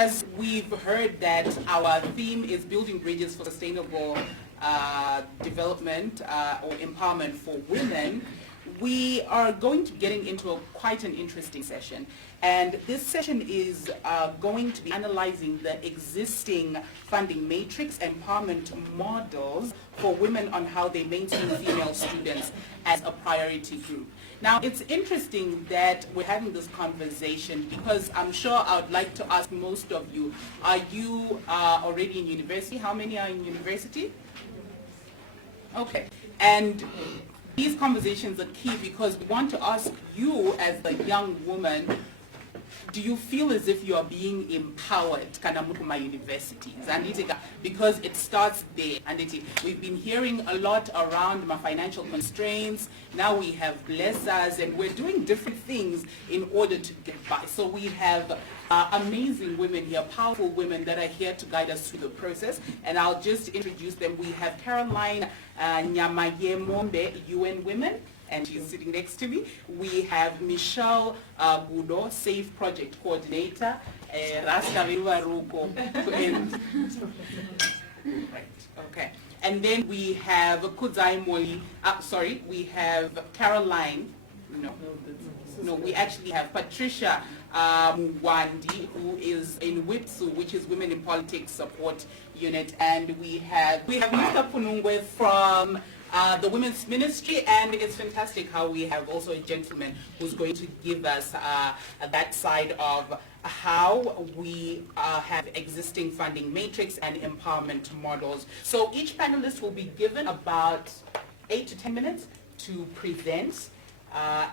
as we've heard that our theme is building bridges for sustainable development or empowerment for women, we are going to be getting into quite an interesting session. And this session is going to be analyzing the existing funding matrix empowerment models for women on how they maintain female students as a priority group. Now, it's interesting that we're having this conversation because I'm sure I would like to ask most of you, are you already in university? How many are in university? Okay. And these conversations are key because we want to ask you as a young woman, do you feel as if you are being empowered my universities? Because it starts there. And we've been hearing a lot around my financial constraints. Now we have blessers and we're doing different things in order to get by. So we have amazing women here, powerful women that are here to guide us through the process. And I'll just introduce them. We have Caroline Nyamayemombe, UN Women, and she's sitting next to me. We have Michelle Gudo, Safe Project Coordinator, Rasta Ruko. Right, okay. And then we have Kudzai we have Caroline, no, we actually have Patricia Muwandi, who is in WIPSU, which is Women in Politics Support Unit, and we have Mr. Punungwe from the Women's Ministry, and it's fantastic how we have also a gentleman who's going to give us that side of how we have existing funding matrix and empowerment models. So each panelist will be given about 8 to 10 minutes to present.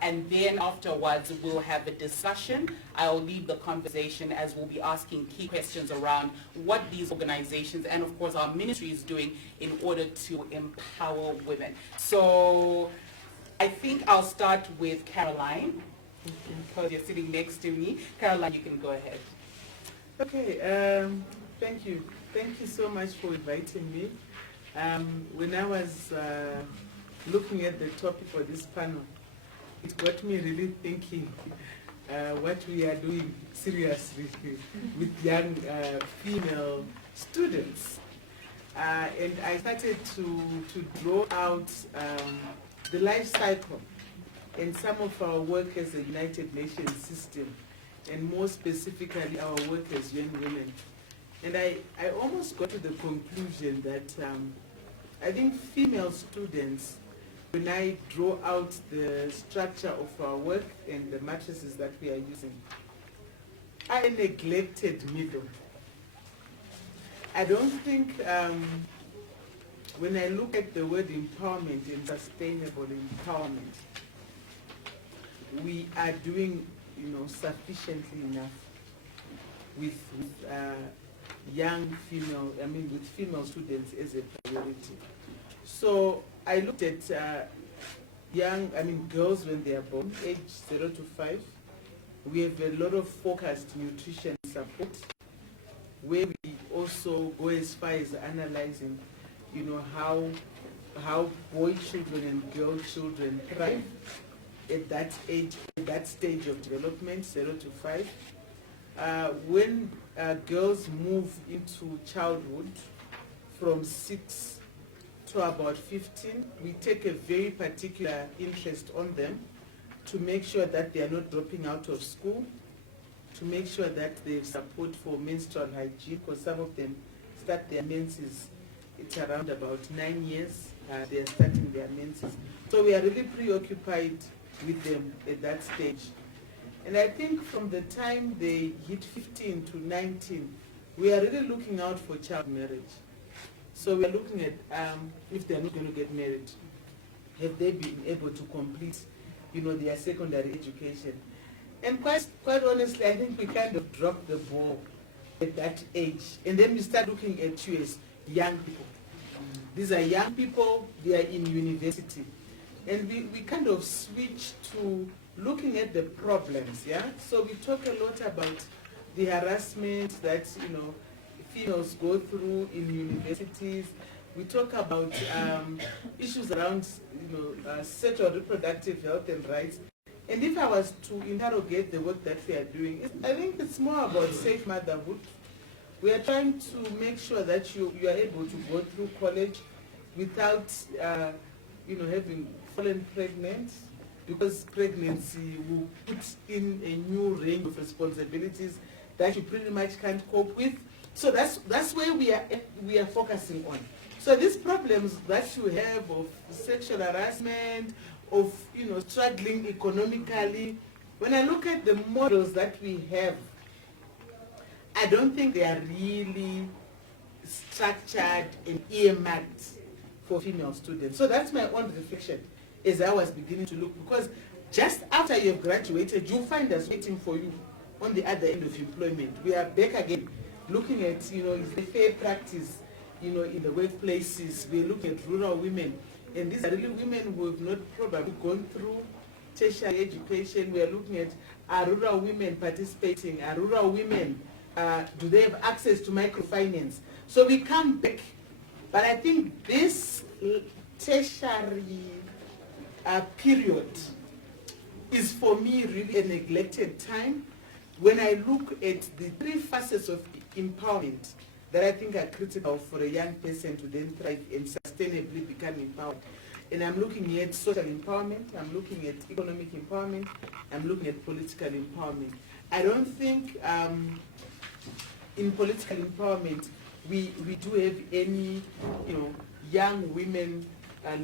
And then afterwards we'll have a discussion. I'll lead the conversation as we'll be asking key questions around what these organizations and of course our ministry is doing in order to empower women. So I think I'll start with Caroline because you're sitting next to me. Caroline, you can go ahead. Okay, thank you. Thank you so much for inviting me. When I was looking at the topic for this panel, it got me really thinking what we are doing seriously with young female students. And I started to draw out the life cycle and some of our work as a United Nations system, and more specifically our work as young women. And I almost got to the conclusion that I think female students, when I draw out the structure of our work and the matrices that we are using, are a neglected middle. I don't think when I look at the word empowerment and sustainable empowerment, we are doing sufficiently enough with young female, with female students as a priority. So I looked at girls when they are born, age 0 to 5. We have a lot of focused nutrition support, where we also go as far as analyzing, how boy children and girl children thrive at that age, at that stage of development, 0 to 5. When girls move into childhood from 6 to about 15, we take a very particular interest on them to make sure that they are not dropping out of school, to make sure that they have support for menstrual hygiene, because some of them start their menses, it's around about 9 years, they are starting their menses. So we are really preoccupied with them at that stage. And I think from the time they hit 15 to 19, we are really looking out for child marriage. So we are looking at if they are not going to get married, have they been able to complete, their secondary education? And quite honestly, I think we kind of dropped the ball at that age. And then we start looking at you as young people. These are young people, they are in university. And we kind of switch to looking at the problems, yeah? So we talk a lot about the harassment that, females go through in universities. We talk about issues around, sexual reproductive health and rights. And if I was to interrogate the work that we are doing, I think it's more about safe motherhood, We are trying to make sure that you are able to go through college without having fallen pregnant, because pregnancy will put in a new range of responsibilities that you pretty much can't cope with. So that's where we are focusing on. So these problems that you have of sexual harassment, of struggling economically, when I look at the models that we have, I don't think they are really structured and earmarked for female students. So that's my own reflection as I was beginning to look, because just after you've graduated, you'll find us waiting for you on the other end of employment. We are back again, looking at, is the fair practice, in the workplaces. We're looking at rural women, and these are really women who have not probably gone through tertiary education. We are looking at, are rural women participating? Are rural women, do they have access to microfinance? So we come back, but I think this tertiary period is for me really a neglected time. When I look at the three facets of empowerment that I think are critical for a young person to then thrive and sustainably become empowered. And I'm looking at social empowerment, I'm looking at economic empowerment, I'm looking at political empowerment. I don't think in political empowerment we do have any young women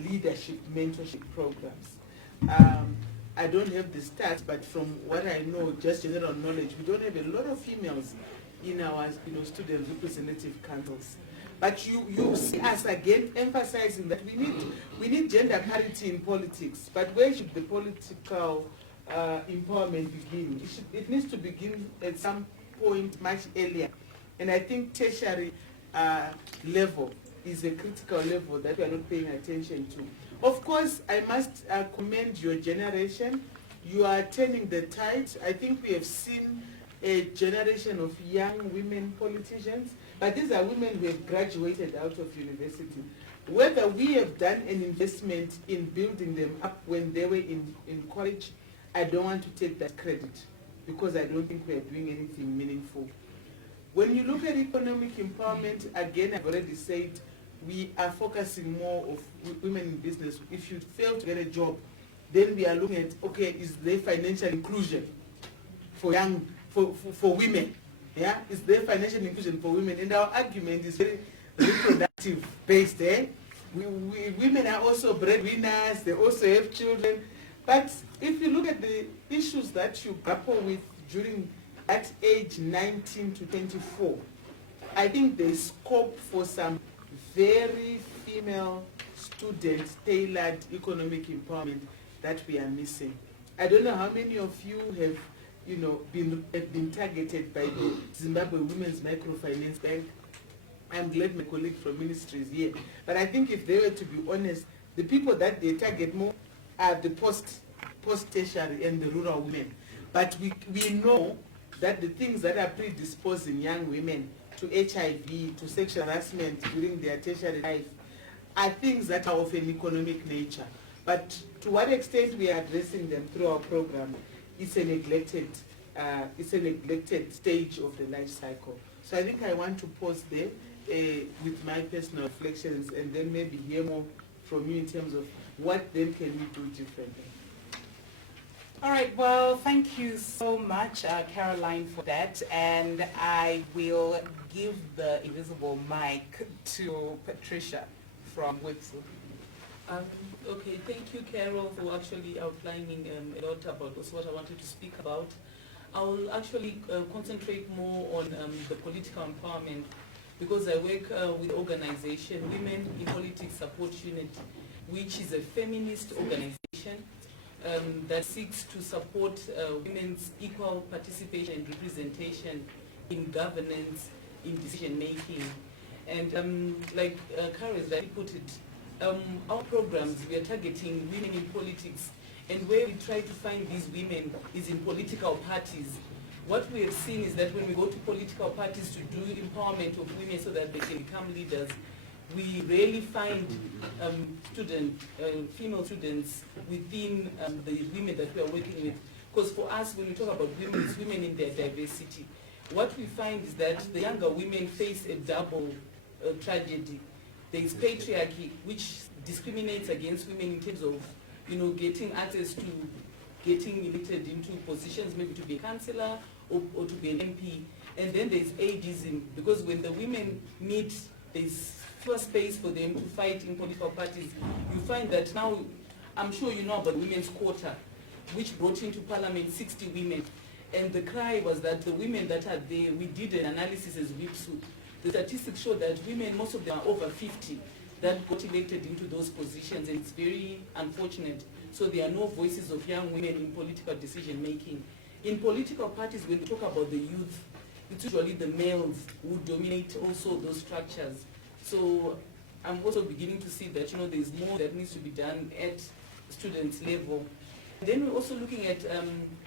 leadership mentorship programs. I don't have the stats, but from what I know, just general knowledge, we don't have a lot of females in our student representative councils. But you see us again emphasizing that we need gender parity in politics. But where should the political empowerment begin? It needs to begin at some point much earlier. And I think tertiary level is a critical level that we are not paying attention to. Of course, I must commend your generation. You are turning the tide. I think we have seen a generation of young women politicians, but these are women who have graduated out of university. Whether we have done an investment in building them up when they were in college, I don't want to take that credit, because I don't think we are doing anything meaningful. When you look at economic empowerment, again, I've already said, we are focusing more of women in business. If you fail to get a job, then we are looking at, okay, is there financial inclusion for women? Yeah, is there financial inclusion for women? And our argument is very reproductive based. Women are also breadwinners, they also have children. But if you look at the issues that you grapple with during that age 19 to 24, I think there's scope for some very female student tailored economic empowerment that we are missing. I don't know how many of you have been targeted by the Zimbabwe Women's Microfinance Bank. I'm glad my colleague from ministry is here. But I think if they were to be honest, the people that they target more are the post-tertiary and the rural women. But we know that the things that are predisposing young women to HIV, to sexual harassment during their tertiary life, are things that are of an economic nature. But to what extent we are addressing them through our program, it's a neglected stage of the life cycle. So I think I want to pause there with my personal reflections, and then maybe hear more from you in terms of what then can we do differently. All right, well, thank you so much, Caroline, for that. And I will give the invisible mic to Patricia from Witsu. Okay, thank you, Carol, for actually outlining a lot about what I wanted to speak about. I will actually concentrate more on the political empowerment, because I work with the organization Women in Politics Support Unit, which is a feminist organization that seeks to support women's equal participation and representation in governance, in decision making. And like Carol has put it, our programs, we are targeting women in politics, and where we try to find these women is in political parties. What we have seen is that when we go to political parties to do empowerment of women so that they can become leaders, we rarely find female students within the women that we are working with. Because for us, when we talk about women, it's women in their diversity. what we find is that the younger women face a double tragedy. There is patriarchy, which discriminates against women in terms of, getting access to getting elected into positions, maybe to be a councillor or to be an MP. And then there's ageism, because when the women meet, there's first space for them to fight in political parties. You find that now, I'm sure you know about women's quota, which brought into parliament 60 women. And the cry was that the women that are there, we did an analysis as WIPSU. The statistics show that women, most of them are over 50, that got elected into those positions, and it's very unfortunate. So there are no voices of young women in political decision making. In political parties, when we talk about the youth, it's usually the males who dominate also those structures. So I'm also beginning to see that there's more that needs to be done at students' level. Then we're also looking at,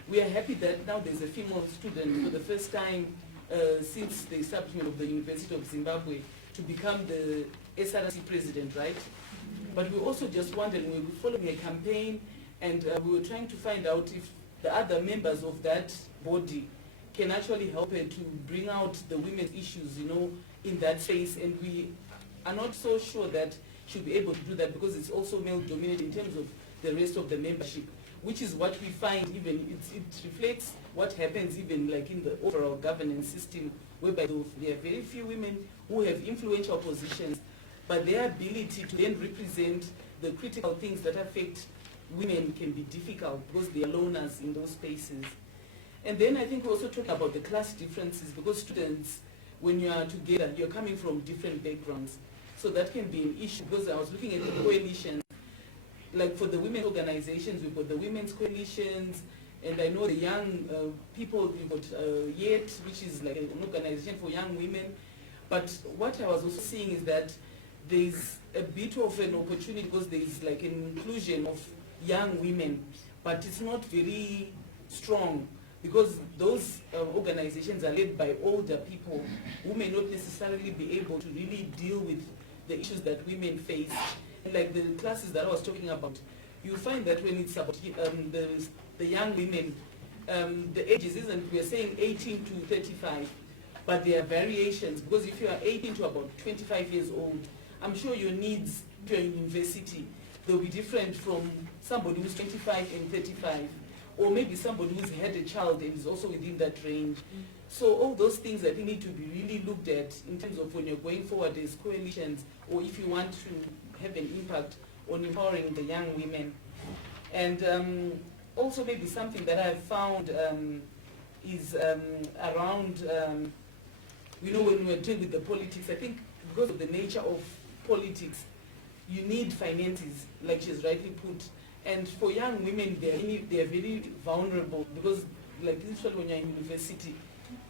we are happy that now there's a female student for the first time since the establishment of the University of Zimbabwe to become the SRC president, right? But we also just wondered, we were following a campaign, and we were trying to find out if the other members of that body can actually help her to bring out the women's issues, in that space. And we are not so sure that she'll be able to do that, because it's also male-dominated in terms of the rest of the membership, which is what we find even, it reflects what happens even like in the overall governance system, whereby there are very few women who have influential positions, but their ability to then represent the critical things that affect women can be difficult because they are loners in those spaces. And then I think we also talk about the class differences, because students, when you are together, you're coming from different backgrounds. So that can be an issue, because I was looking at the coalitions, like for the women organizations, we've got the women's coalitions, and I know the young people, we've got YET, which is like an organization for young women. But what I was also seeing is that there's a bit of an opportunity, because there's like an inclusion of young women, but it's not very strong, because those organizations are led by older people who may not necessarily be able to really deal with the issues that women face. And like the classes that I was talking about, you find that when it's about the young women, the ages isn't, we are saying 18 to 35, but there are variations, because if you are 18 to about 25 years old, I'm sure your needs to your university, they'll be different from somebody who's 25 and 35, or maybe somebody who's had a child and is also within that range. So all those things I think need to be really looked at in terms of when you're going forward as coalitions, or if you want to have an impact on empowering the young women. And also maybe something that I've found is around, when we're dealing with the politics, I think because of the nature of politics, you need finances, like she's rightly put. And for young women, they are very vulnerable, because like usually when you're in university,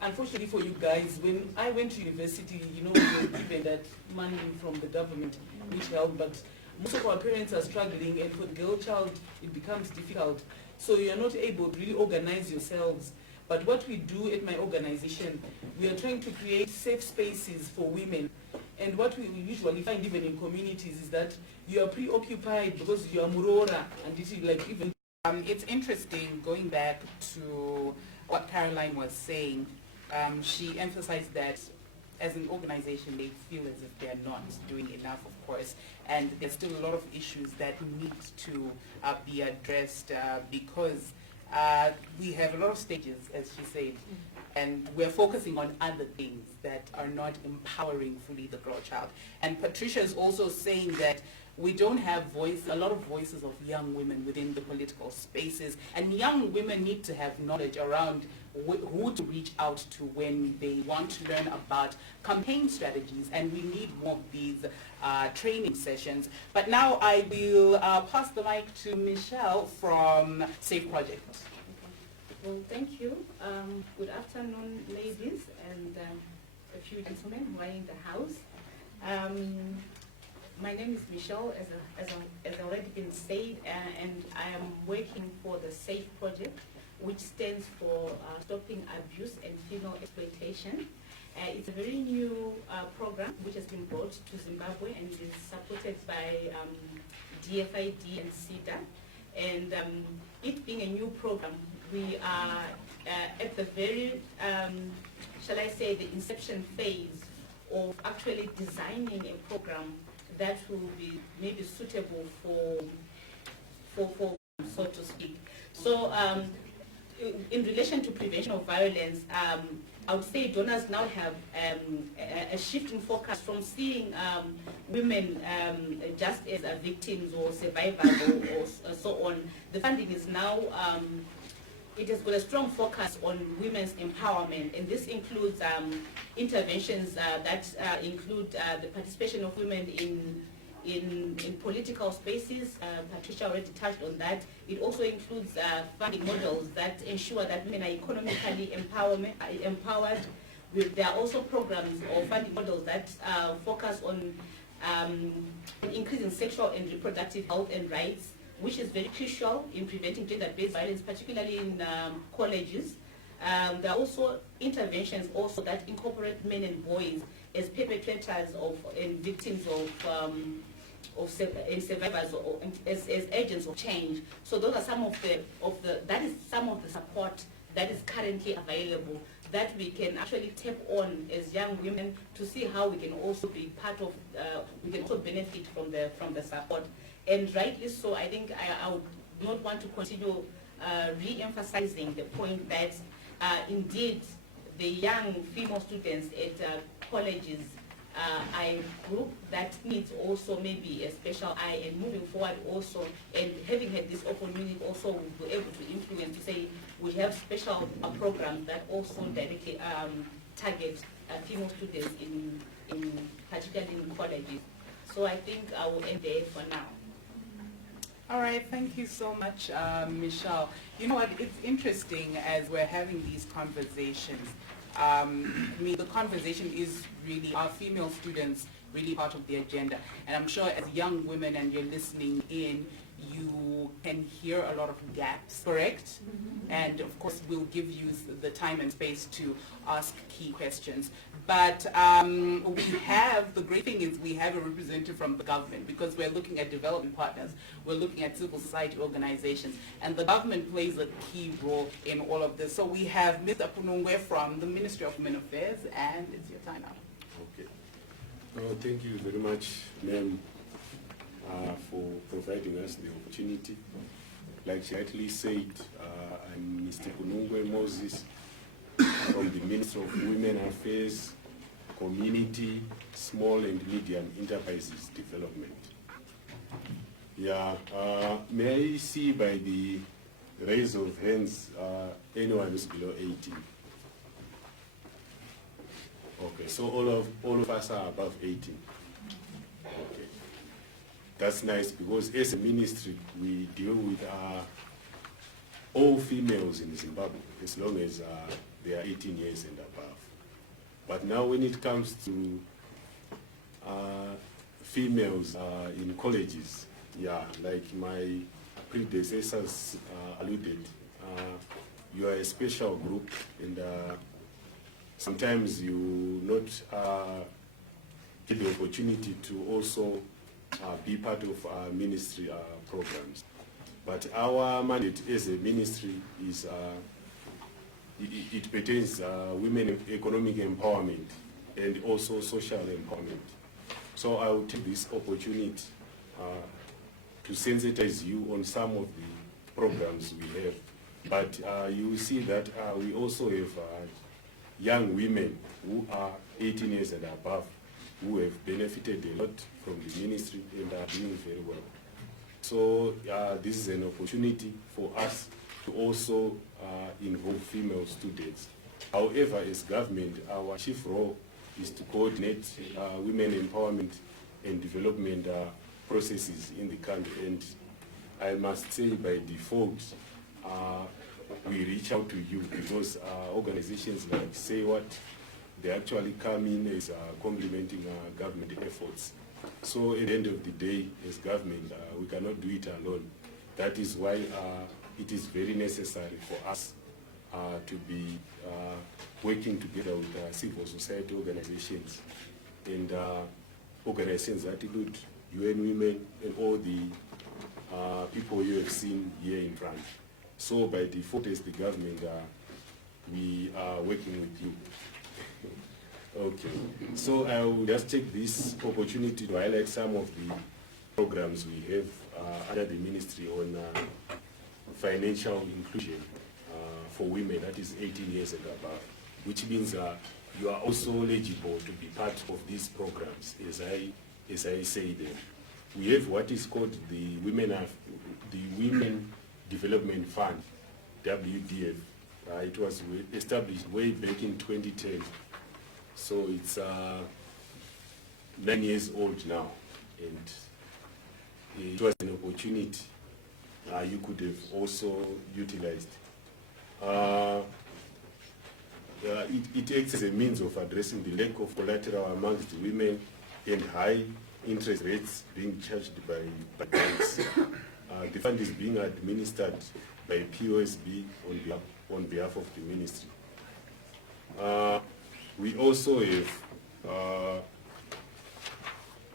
unfortunately for you guys, when I went to university, we were given that money from the government, which helped, but most of our parents are struggling, and for the girl child, it becomes difficult. So you're not able to really organize yourselves. But what we do at my organization, we are trying to create safe spaces for women. And what we usually find even in communities is that you are preoccupied because you are murora, and this is like even... It's interesting, going back to what Caroline was saying, she emphasized that as an organization they feel as if they're not doing enough, of course, and there's still a lot of issues that need to be addressed because we have a lot of stages, as she said, and we're focusing on other things that are not empowering fully the girl child. And Patricia is also saying that we don't have a lot of voices of young women within the political spaces, and young women need to have knowledge around who to reach out to when they want to learn about campaign strategies, and we need more of these training sessions. But now I will pass the mic to Michelle from Safe Project. Well, thank you. Good afternoon, ladies, and a few gentlemen who are in the house. My name is Michelle, as already been said, and I am working for the SAFE project, which stands for Stopping Abuse and Female Exploitation. It's a very new program which has been brought to Zimbabwe, and is supported by DFID and CEDA. And it being a new program, we are at the very shall I say, the inception phase of actually designing a program that will be maybe suitable for so to speak. So in relation to prevention of violence, I would say donors now have a shift in focus from seeing women just as victims or survivors or so on. The funding is now, it has got a strong focus on women's empowerment, and this includes interventions that include the participation of women in political spaces. Patricia already touched on that. It also includes funding models that ensure that women are economically empowered. There are also programs or funding models that focus on increasing sexual and reproductive health and rights, which is very crucial in preventing gender-based violence, particularly in colleges. There are also interventions also that incorporate men and boys as perpetrators of and victims of survivors or as agents of change. So those are some of the support that is currently available that we can actually tap on as young women to see how we can also be part of, we can also benefit from the support. And rightly so, I think I would not want to continue re-emphasizing the point that indeed the young female students at colleges are a group that needs also maybe a special eye, and moving forward also, and having had this opportunity also we'll be able to influence to say we have special programs that also directly target female students in particularly in colleges. So I think I will end there for now. All right, thank you so much, Michelle. You know what, it's interesting as we're having these conversations. I mean, the conversation is really, are female students really part of the agenda? And I'm sure as young women and you're listening in, you can hear a lot of gaps, correct? Mm-hmm. And of course, we'll give you the time and space to ask key questions. But we have, the great thing is we have a representative from the government, because we're looking at development partners, we're looking at civil society organizations, and the government plays a key role in all of this. So we have Mr. Punungwe from the Ministry of Women Affairs, and it's your time now. Okay. Thank you very much, ma'am, for providing us the opportunity. Like she rightly said, I'm Mr. Punungwe Moses from the Ministry of Women Affairs, Community, Small and Medium Enterprises Development. Yeah, may I see by the raise of hands anyone who's below 18? Okay, so all of us are above 18. Okay, that's nice, because as a ministry we deal with all females in Zimbabwe as long as they are 18 years and above. But now when it comes to females in colleges, yeah, like my predecessors alluded, you are a special group, and sometimes you not get the opportunity to also be part of ministry programs. But our mandate as a ministry is it pertains women economic empowerment and also social empowerment. So I will take this opportunity to sensitize you on some of the programs we have. But you will see that we also have young women who are 18 years and above who have benefited a lot from the ministry and are doing very well. So this is an opportunity for us to also involve female students. However, as government, our chief role is to coordinate women empowerment and development processes in the country. And I must say, by default, we reach out to you, because organizations like Say What, they actually come in as complementing government efforts. So at the end of the day, as government, we cannot do it alone. That is why it is very necessary for us to be working together with civil society organizations and organizations that include UN Women and all the people you have seen here in front. So by default, as the government, we are working with you. Okay, so I will just take this opportunity to highlight some of the programs we have under the Ministry on financial inclusion for women, that is 18 years and above, which means you are also eligible to be part of these programs, as I say them. We have what is called the Women Development Fund, WDF. It was established way back in 2010. So it's 9 years old now, and it was an opportunity you could have also utilized. It acts as a means of addressing the lack of collateral amongst women and high interest rates being charged by banks. The fund is being administered by POSB on behalf of the ministry. We also have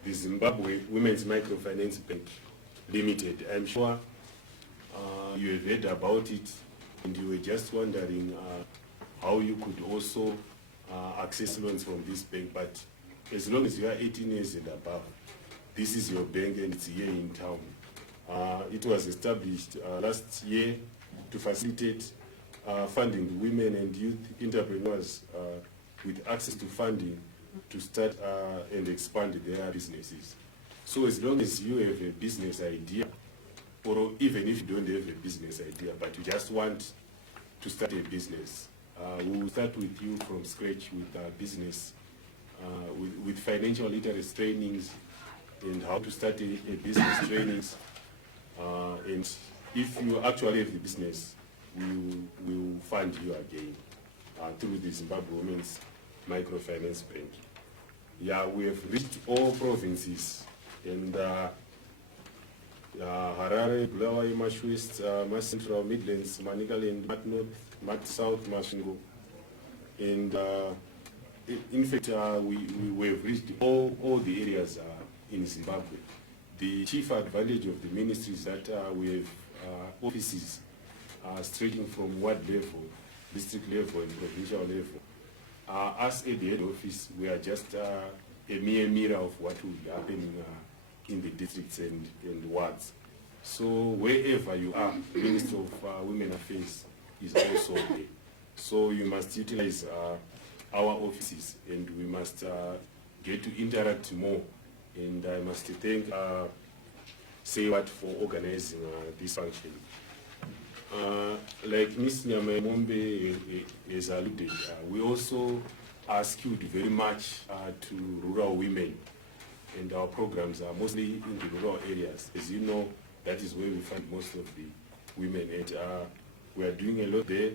the Zimbabwe Women's Microfinance Bank Limited. I'm sure you have heard about it, and you were just wondering how you could also access loans from this bank. But as long as you are 18 years and above, this is your bank and it's here in town. It was established last year to facilitate funding the women and youth entrepreneurs with access to funding to start and expand their businesses. So as long as you have a business idea, or even if you don't have a business idea, but you just want to start a business, we will start with you from scratch with business, with financial literacy trainings and how to start a business trainings. And if you actually have the business, we will fund you again through the Zimbabwe Women's Microfinance Bank. Yeah, we have reached all provinces, and Harare, Bulawayo, Mash West, Mash Central, Midlands, Manicaland, Mat North, Mat South, Mashingo. And in fact, we have reached all the areas in Zimbabwe. The chief advantage of the ministry is that we have offices stretching from ward level, district level, and provincial level. Us at the head office, we are just a mere mirror of what will be happening in the districts and wards. So wherever you are, the Ministry of Women Affairs is also there. So you must utilize our offices, and we must get to interact more. And I must thank SAYWAT for organizing this function. Like Ms. Nyamayemombe has alluded, we also are skewed very much to rural women, and our programs are mostly in the rural areas. As you know, that is where we find most of the women, and we are doing a lot there.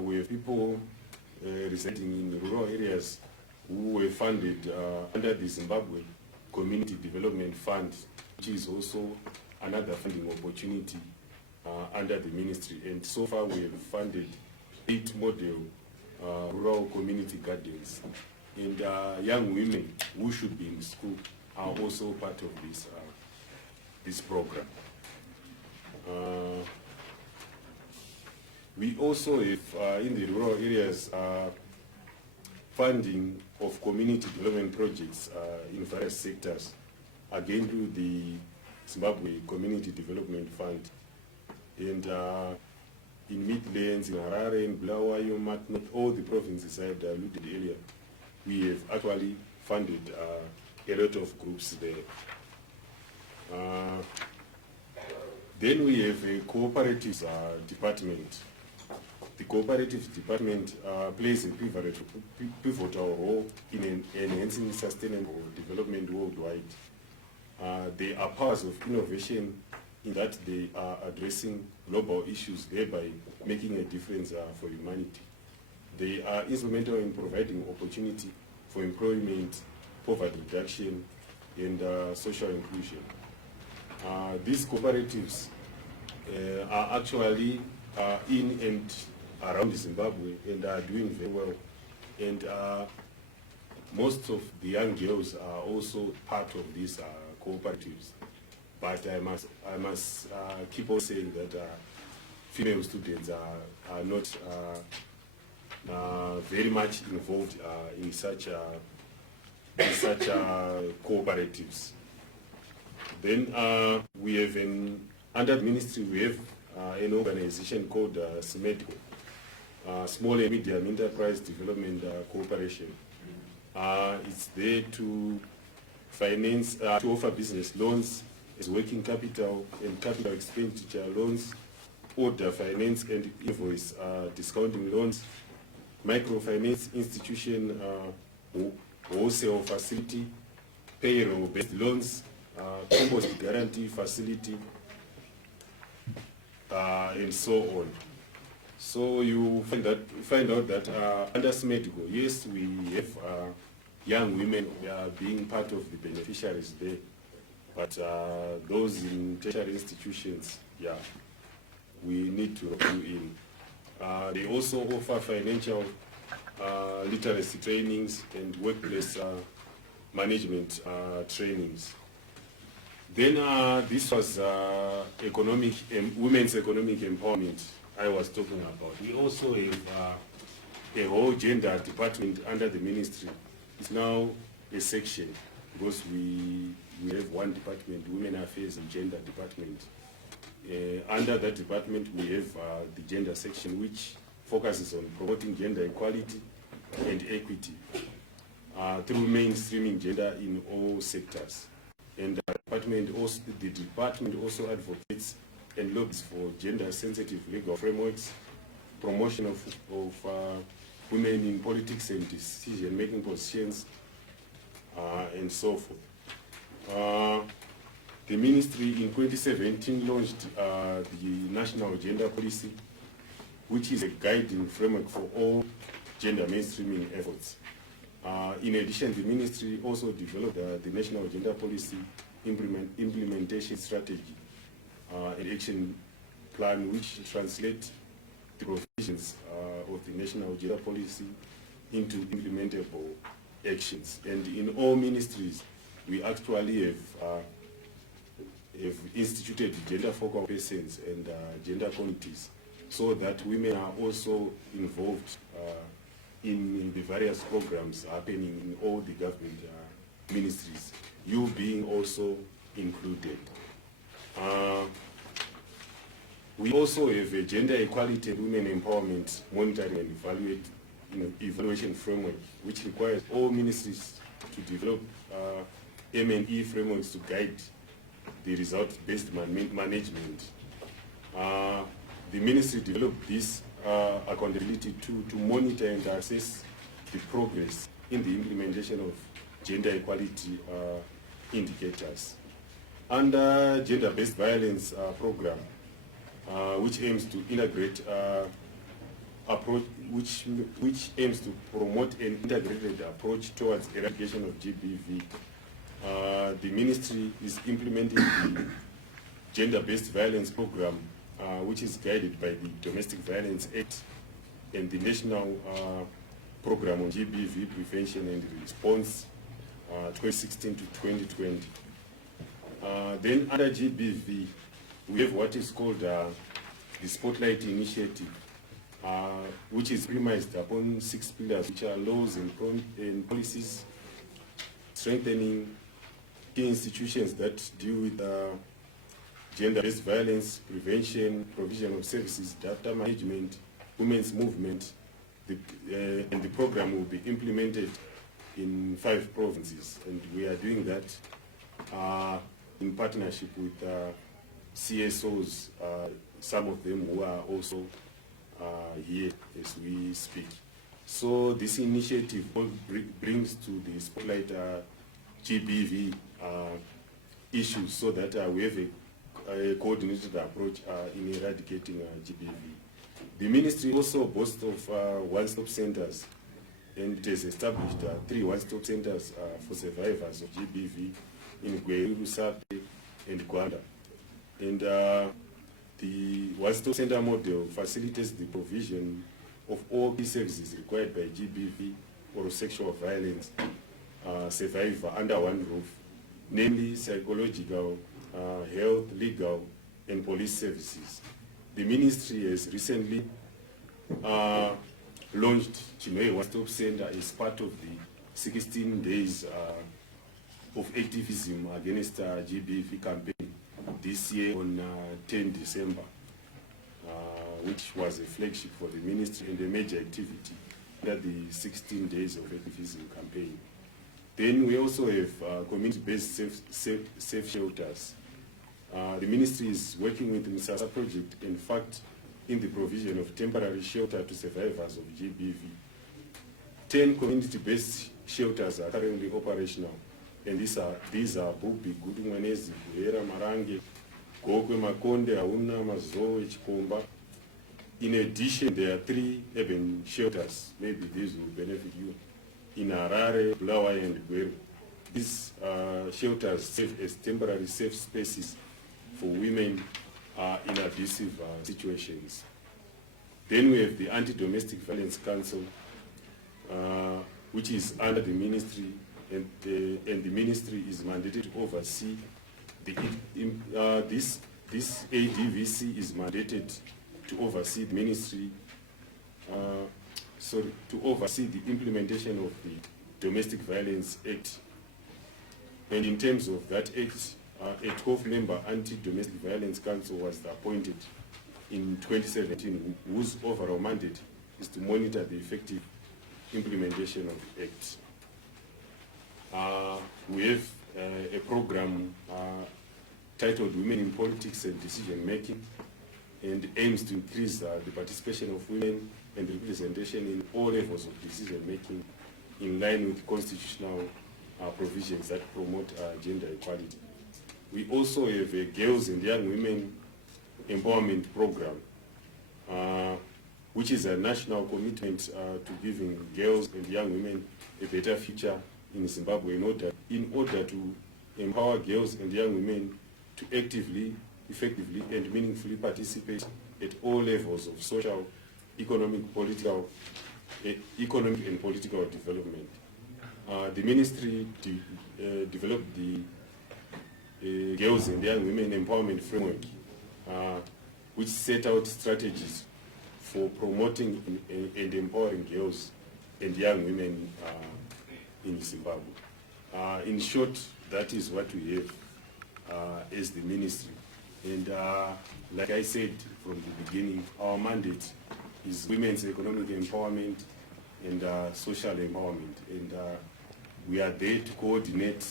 We have people residing in the rural areas who were funded under the Zimbabwe Community Development Fund, which is also another funding opportunity under the ministry. And so far we have funded 8 model rural community gardens. And young women who should be in school are also part of this program. We also have in the rural areas funding of community development projects in various sectors, again through the Zimbabwe Community Development Fund. And in Midlands, in Harare, in Bulawayo, Mat North, all the provinces I had alluded earlier, we have actually funded a lot of groups there. Then we have a cooperatives department. The cooperative department plays a pivotal role in enhancing sustainable development worldwide. They are powers of innovation in that they are addressing global issues, thereby making a difference for humanity. They are instrumental in providing opportunity for employment, poverty reduction, and social inclusion. These cooperatives are actually in and around Zimbabwe and are doing very well. And most of the young girls are also part of these cooperatives. But I must keep on saying that female students are not very much involved in such cooperatives. Then we have under the ministry we have an organization called SMEDCO, Small and Medium Enterprise Development Corporation. It's there to finance, to offer business loans as working capital and capital expenditure loans, order finance and invoice discounting loans, microfinance institution, wholesale facility, payroll-based loans, compost guarantee facility, and so on. So you find out that under SMEDCO, yes, we have young women being part of the beneficiaries there, but those in tertiary institutions, yeah, we need to review in. They also offer financial literacy trainings and workplace management trainings. Then this was women's economic empowerment I was talking about. We also have a whole gender department under the ministry. It's now a section because we have one department, Women Affairs and Gender Department. Under that department, we have the gender section, which focuses on promoting gender equality and equity through mainstreaming gender in all sectors. And the department also advocates and lobbies for gender-sensitive legal frameworks, promotion of women in politics and decision-making positions, and so forth. The ministry in 2017 launched the National Gender Policy, which is a guiding framework for all gender mainstreaming efforts. In addition, the ministry also developed the National Gender Policy Implementation Strategy and Action Plan, which translates the provisions of the National Gender Policy into implementable actions. And in all ministries, we actually have instituted gender focal persons and gender committees so that women are also involved in the various programs happening in all the government ministries, you being also included. We also have a gender equality and women empowerment monitoring and evaluation framework, which requires all ministries to develop M&E frameworks to guide the result-based management. The ministry developed this accountability to monitor and assess the progress in the implementation of gender equality indicators. Under gender-based violence program, which aims to integrate approach, which aims to promote an integrated approach towards eradication of GBV. The ministry is implementing the gender-based violence program, which is guided by the Domestic Violence Act and the National Program on GBV Prevention and Response 2016 to 2020. Then under GBV, we have what is called the Spotlight Initiative, which is premised upon 6 pillars, which are laws and policies, strengthening key institutions that deal with gender-based violence, prevention, provision of services, data management, women's movement, and the program will be implemented in 5 provinces. And we are doing that in partnership with CSOs, some of them who are also here as we speak. So this initiative brings to the spotlight GBV issues so that we have a coordinated approach in eradicating GBV. The ministry also boasts of one-stop centers, and it has established 3 one-stop centers for survivors of GBV in Gweru, Sape, and Gwanda. And the one-stop center model facilitates the provision of all key services required by GBV or sexual violence survivor under one roof, namely psychological, health, legal, and police services. The ministry has recently launched Nyamayemombe Stop Center as part of the 16 days of activism against GBV campaign this year on 10 December, which was a flagship for the ministry and a major activity under the 16 days of activism campaign. Then we also have community-based safe shelters. The ministry is working with the Misasa project, in fact, in the provision of temporary shelter to survivors of GBV. 10 community-based shelters are currently operational, and these are Bubi, Gudo, Mwanezi, Buhera, Marange, Gokwe, Makonde, Auna, Mazoe, Chikomba. In addition, there are 3 urban shelters. Maybe these will benefit you. In Harare, Bulawayo, and Gweru. These shelters serve as temporary safe spaces for women in abusive situations. Then we have the Anti-Domestic Violence Council, which is under the ministry, and the ministry is mandated to oversee this ADVC is mandated to oversee the ministry, to oversee the implementation of the Domestic Violence Act. And in terms of that act, a 12-member Anti-Domestic Violence Council was appointed in 2017, whose overall mandate is to monitor the effective implementation of the act. We have a program titled Women in Politics and Decision Making, and aims to increase the participation of women and representation in all levels of decision making in line with constitutional provisions that promote gender equality. We also have a Girls and Young Women Empowerment Program, which is a national commitment to giving girls and young women a better future in Zimbabwe in order to empower girls and young women to actively, effectively, and meaningfully participate at all levels of social, economic, and political development. The ministry developed the Girls and Young Women Empowerment Framework, which set out strategies for promoting and empowering girls and young women in Zimbabwe. In short, that is what we have as the ministry. And like I said from the beginning, our mandate is women's economic empowerment and social empowerment. And we are there to coordinate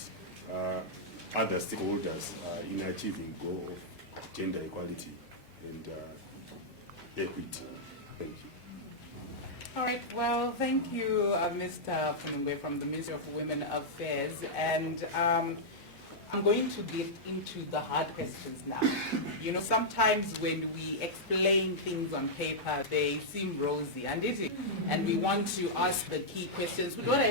other stakeholders in achieving goal of gender equality and equity. Thank you. All right, well, thank you, Mr. Funungwe from the Ministry of Women Affairs. And I'm going to get into the hard questions now. You know, sometimes when we explain things on paper, they seem rosy, and we want to ask the key questions. We want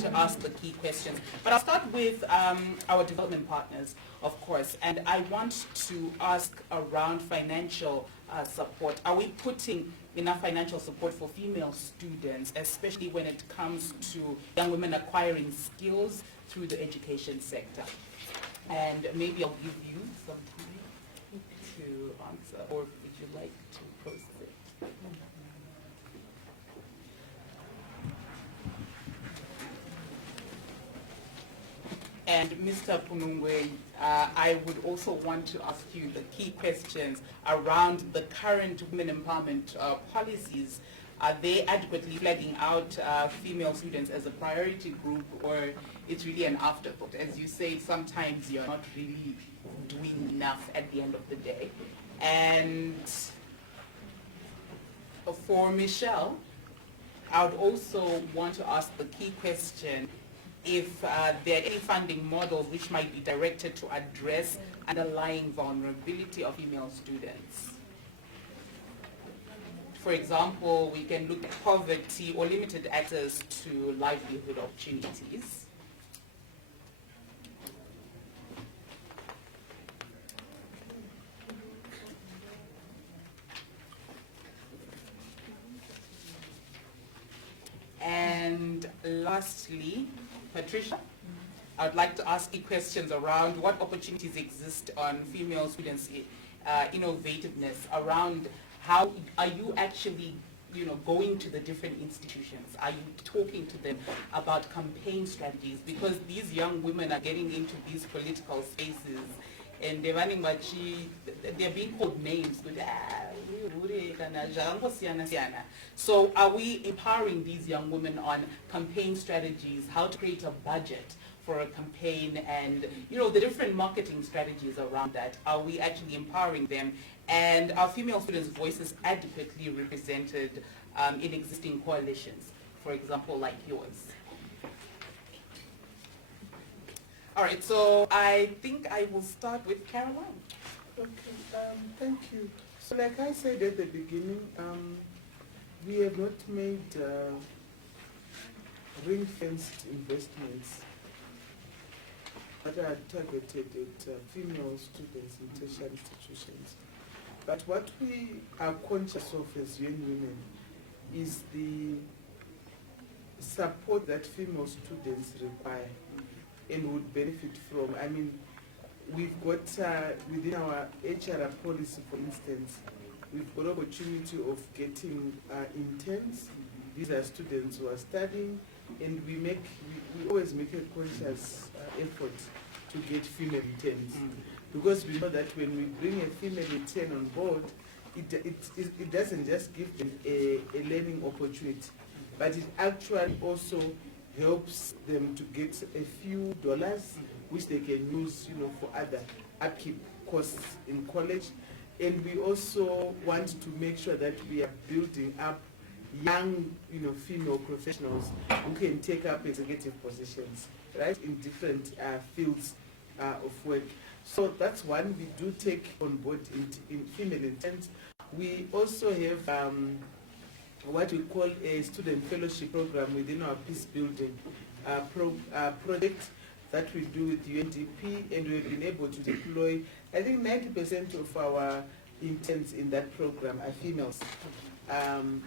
to ask the key questions. But I'll start with our development partners, of course, and I want to ask around financial support. Are we putting enough financial support for female students, especially when it comes to young women acquiring skills through the education sector? And maybe I'll give you some time to answer, or would you like to post it? And Mr. Punungwe, I would also want to ask you the key questions around the current women empowerment policies. Are they adequately flagging out female students as a priority group, or it's really an afterthought? As you say, sometimes you're not really doing enough at the end of the day. And for Michelle, I would also want to ask the key question, if there are any funding models which might be directed to address underlying vulnerability of female students. For example, we can look at poverty or limited access to livelihood opportunities. And lastly, Patricia, I'd like to ask you questions around what opportunities exist on female students' innovativeness, around how are you actually going to the different institutions? Are you talking to them about campaign strategies? Because these young women are getting into these political spaces and they're being called names. So are we empowering these young women on campaign strategies, how to create a budget for a campaign, and the different marketing strategies around that? Are we actually empowering them? And are female students' voices adequately represented in existing coalitions, for example, like yours? All right, so I think I will start with Caroline. Okay, thank you. So like I said at the beginning, we have not made ring-fenced investments that are targeted at female students in tertiary institutions. But what we are conscious of as young women is the support that female students require and would benefit from. I mean, we've got within our HR policy, for instance, we've got opportunity of getting interns. These are students who are studying, and we always make a conscious effort to get female interns. Because we know that when we bring a female intern on board, it doesn't just give them a learning opportunity, but it actually also helps them to get a few dollars which they can use for other upkeep costs in college. And we also want to make sure that we are building up young female professionals who can take up executive positions, right, in different fields of work. So that's one we do take on board in female interns. We also have what we call a student fellowship program within our peace building project that we do with UNDP, and we've been able to deploy, I think 90% of our interns in that program are females. And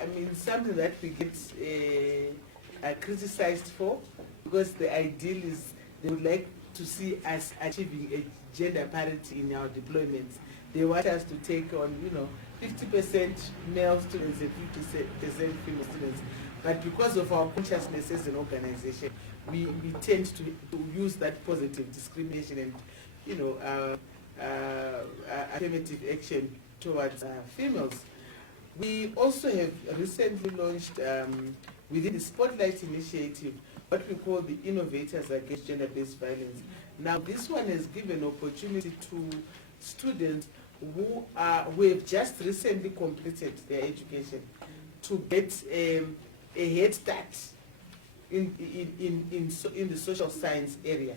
I mean, something that we get criticized for, because the ideal is they would like to see us achieving a gender parity in our deployments. They want us to take on, 50% male students and 50% female students. But because of our consciousness as an organization, we tend to use that positive discrimination and, affirmative action towards females. We also have recently launched, within the Spotlight Initiative, what we call the Innovators Against Gender-Based Violence. Now, this one has given opportunity to students who have just recently completed their education to get a head start in the social science area,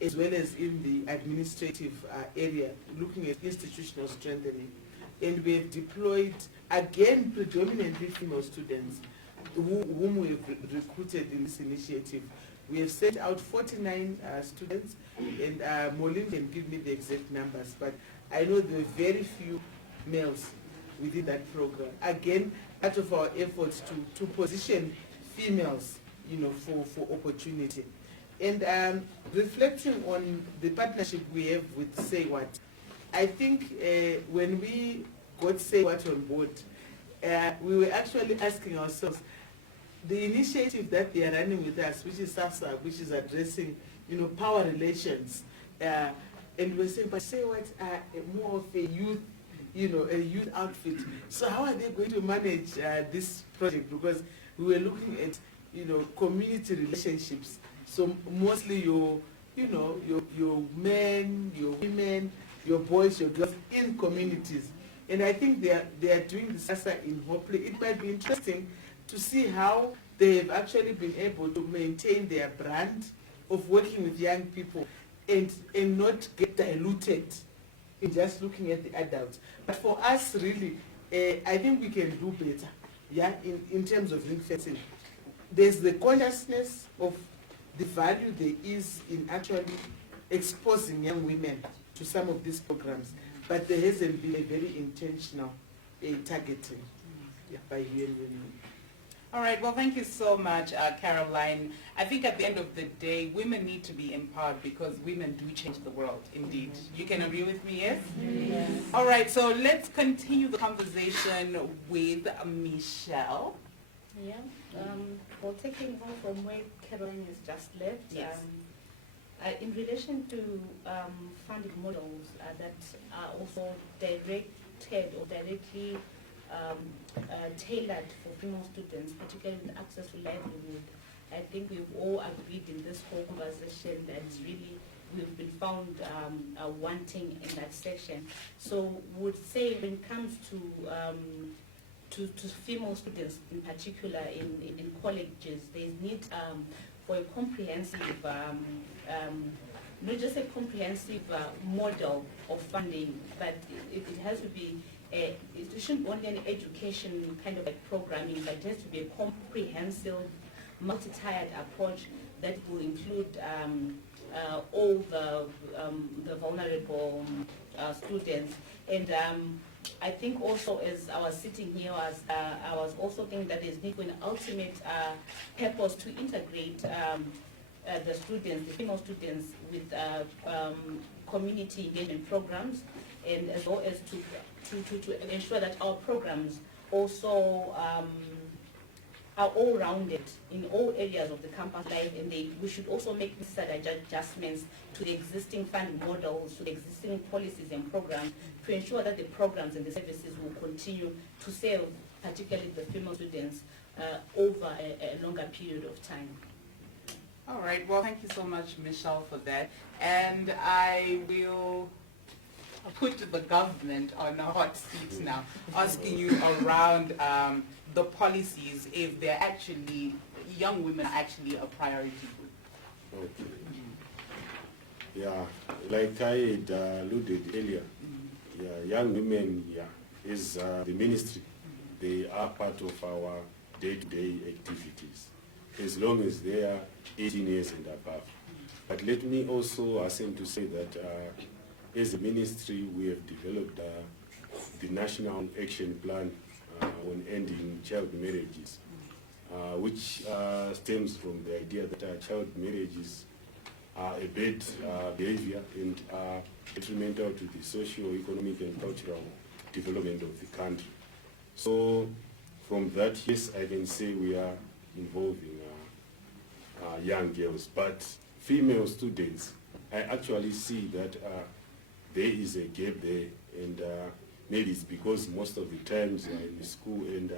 as well as in the administrative area, looking at institutional strengthening. And we have deployed, again, predominantly female students whom we have recruited in this initiative. We have sent out 49 students, and Maureen can give me the exact numbers, but I know there were very few males within that program. Again, part of our efforts to position females, for opportunity. And reflecting on the partnership we have with Say What, I think when we got Say What on board, we were actually asking ourselves, the initiative that they are running with us, which is SASA, which is addressing, power relations, and we're saying, but Say What are more of a youth, a youth outfit. So how are they going to manage this project? Because we were looking at, community relationships. So mostly your men, your women, your boys, your girls in communities. And I think they are doing the SASA in Hopley. It might be interesting to see how they have actually been able to maintain their brand of working with young people and not get diluted in just looking at the adults. But for us, really, I think we can do better, in terms of ring fencing. There's the consciousness of the value there is in actually exposing young women to some of these programs, but there hasn't been a very intentional targeting by young women. All right, well, thank you so much, Caroline. I think at the end of the day, women need to be empowered because women do change the world, indeed. You can agree with me, yes? Yes. All right, so let's continue the conversation with Michelle. Yeah. Well, taking on from where Caroline has just left, Yes. in relation to funding models that are also directed or directly tailored for female students, particularly with access to livelihood, I think we've all agreed in this whole conversation that really we've been found wanting in that section. So would say when it comes to female students in particular in colleges, there's need for a comprehensive, not just a comprehensive model of funding, but it has to be, it shouldn't only an education kind of like programming, but it has to be a comprehensive, multi-tiered approach that will include all the vulnerable students. And I think also as I was sitting here, I was also thinking that there's need for an ultimate purpose to integrate the students, the female students, with community engagement programs, and as well as to ensure that our programs also are all rounded in all areas of the campus life, and we should also make necessary adjustments to the existing funding models, to the existing policies and programs, to ensure that the programs and the services will continue to serve particularly the female students over a longer period of time. All right, well, thank you so much, Michelle, for that. And I will put the government on a hot seat now, asking you around the policies, if they're actually, young women are actually a priority group. Okay. Yeah, like I had alluded earlier, yeah, young women, yeah, is the ministry. They are part of our day-to-day activities, as long as they are 18 years and above. But let me also hasten to say that as a ministry, we have developed the National Action Plan on ending child marriages, which stems from the idea that child marriages are a bad behavior and are detrimental to the socio-economic and cultural development of the country. So from that, yes, I can say we are involving young girls, but female students, I actually see that there is a gap there, and maybe it's because most of the times in school and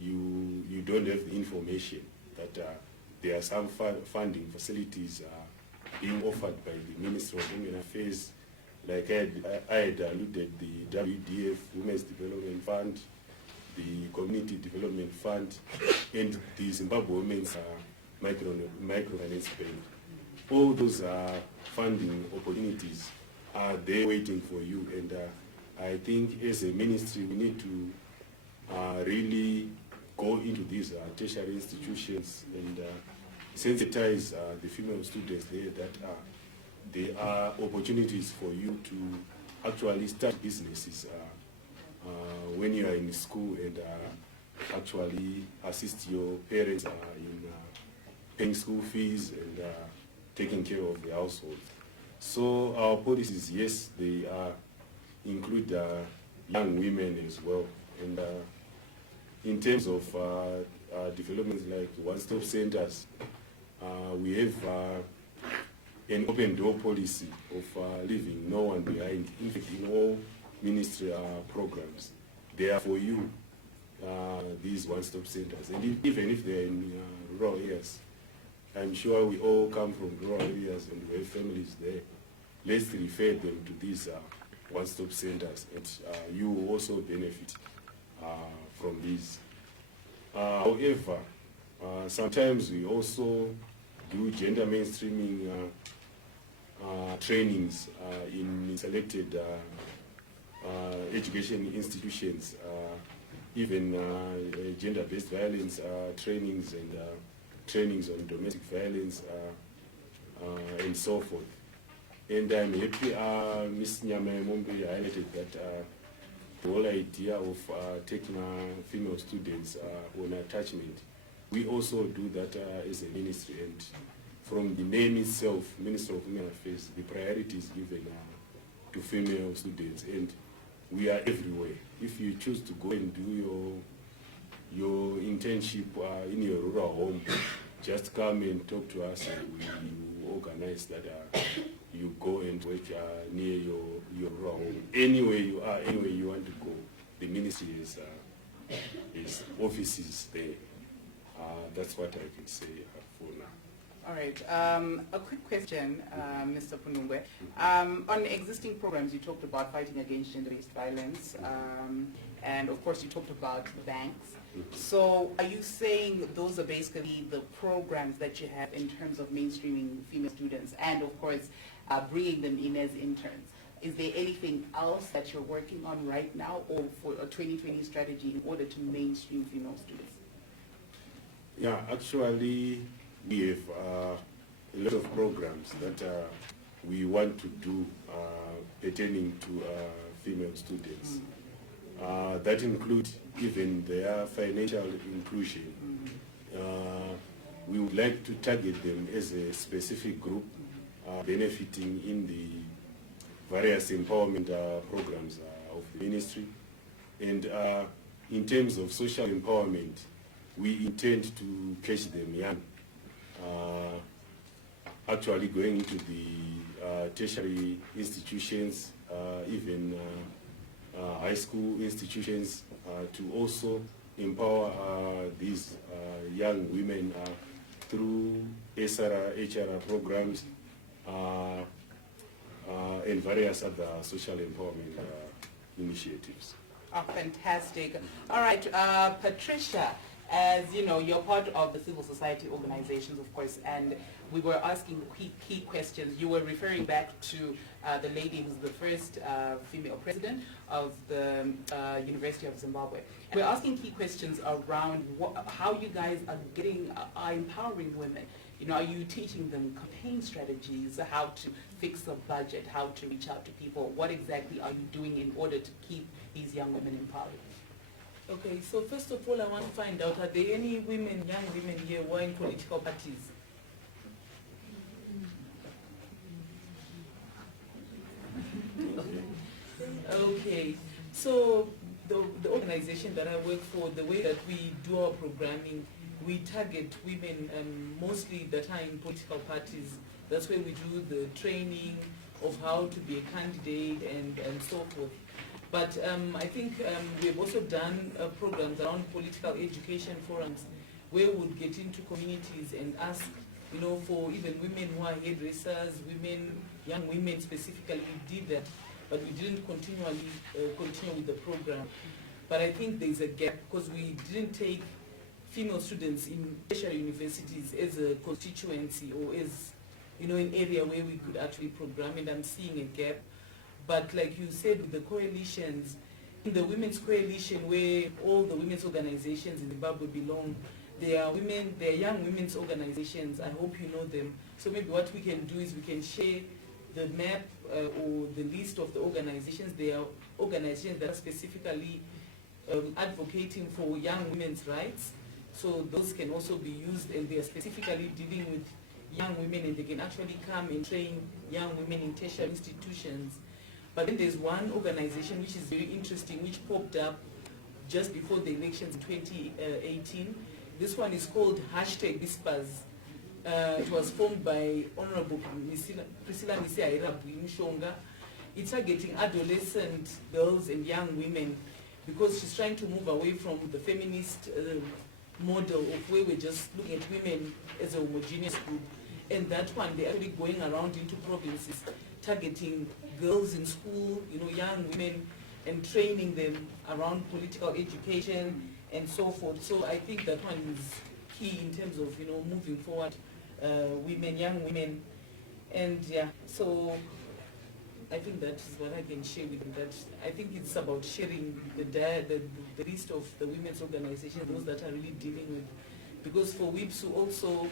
you don't have the information that there are some funding facilities being offered by the Ministry of Women Affairs, like I had alluded, the WDF, Women's Development Fund, the Community Development Fund, and the Zimbabwe Women's Microfinance Bank. All those funding opportunities are there waiting for you, and I think as a ministry we need to really go into these tertiary institutions and sensitize the female students there that there are opportunities for you to actually start businesses when you are in school, and actually assist your parents in paying school fees and taking care of the household. So our policies, yes, they include young women as well. And in terms of developments like one-stop centers, we have an open door policy of leaving no one behind. In fact, in all ministry programs, they are for you, these one-stop centers. And even if they're in rural areas, I'm sure we all come from rural areas and we have families there. Let's refer them to these one-stop centers, and you will also benefit from these. However, sometimes we also do gender mainstreaming trainings in selected education institutions, even gender-based violence trainings and trainings on domestic violence and so forth. And I'm happy Ms. Nyamayemombe highlighted that the whole idea of taking female students on attachment. We also do that as a ministry, and from the name itself, Minister of Women Affairs, the priority is given to female students, and we are everywhere. If you choose to go and do your internship in your rural home, just come and talk to us, and we organize that you go and work near your rural home. Anywhere you are, anywhere you want to go, the ministry is offices there. That's what I can say for now. All right. A quick question, Mr. Punungwe. On existing programs, you talked about fighting against gender-based violence, and of course you talked about the banks. So are you saying those are basically the programs that you have in terms of mainstreaming female students and of course bringing them in as interns? Is there anything else that you're working on right now or for a 2020 strategy in order to mainstream female students? Yeah, actually we have a lot of programs that we want to do pertaining to female students. That include even their financial inclusion. We would like to target them as a specific group benefiting in the various empowerment programs of the ministry. And in terms of social empowerment, we intend to catch them young, actually going into the tertiary institutions, even high school institutions, to also empower these young women through SRR, HR programs, and various other social empowerment initiatives. Oh, fantastic. All right, Patricia, as you know, you're part of the civil society organizations, of course, and we were asking key questions. You were referring back to the lady who's the first female president of the University of Zimbabwe. We're asking key questions around how you guys are empowering women. You know, are you teaching them campaign strategies, how to fix a budget, how to reach out to people? What exactly are you doing in order to keep these young women empowered? Okay, so first of all, I want to find out, are there any women, young women here who are in political parties? Okay, so the organization that I work for, the way that we do our programming, we target women mostly that are in political parties. That's where we do the training of how to be a candidate and so forth. But I think we've also done programs around political education forums where we would get into communities and ask, you know, for even women who are hairdressers, women, young women specifically, we did that, but we didn't continue with the program. But I think there's a gap because we didn't take female students in tertiary universities as a constituency or as, you know, an area where we could actually program, and I'm seeing a gap. But like you said, with the coalitions, in the Women's Coalition where all the women's organizations in Zimbabwe belong, there are young women's organizations. I hope you know them. So maybe what we can do is we can share the map or the list of the organizations. There are organizations that are specifically advocating for young women's rights. So those can also be used, and they are specifically dealing with young women, and they can actually come and train young women in tertiary institutions. But then there's one organization which is very interesting, which popped up just before the elections in 2018. This one is called #Whispers. It was formed by Honorable Priscilla Mishonga. It's targeting adolescent girls and young women because she's trying to move away from the feminist model of where we're just looking at women as a homogeneous group. And that one, they're actually going around into provinces, targeting girls in school, you know, young women, and training them around political education and so forth. So I think that one is key in terms of, you know, moving forward, women, young women. And yeah, so I think that is what I can share with you. That I think it's about sharing the list of the women's organizations, those that are really dealing with. Because for WIPSU also,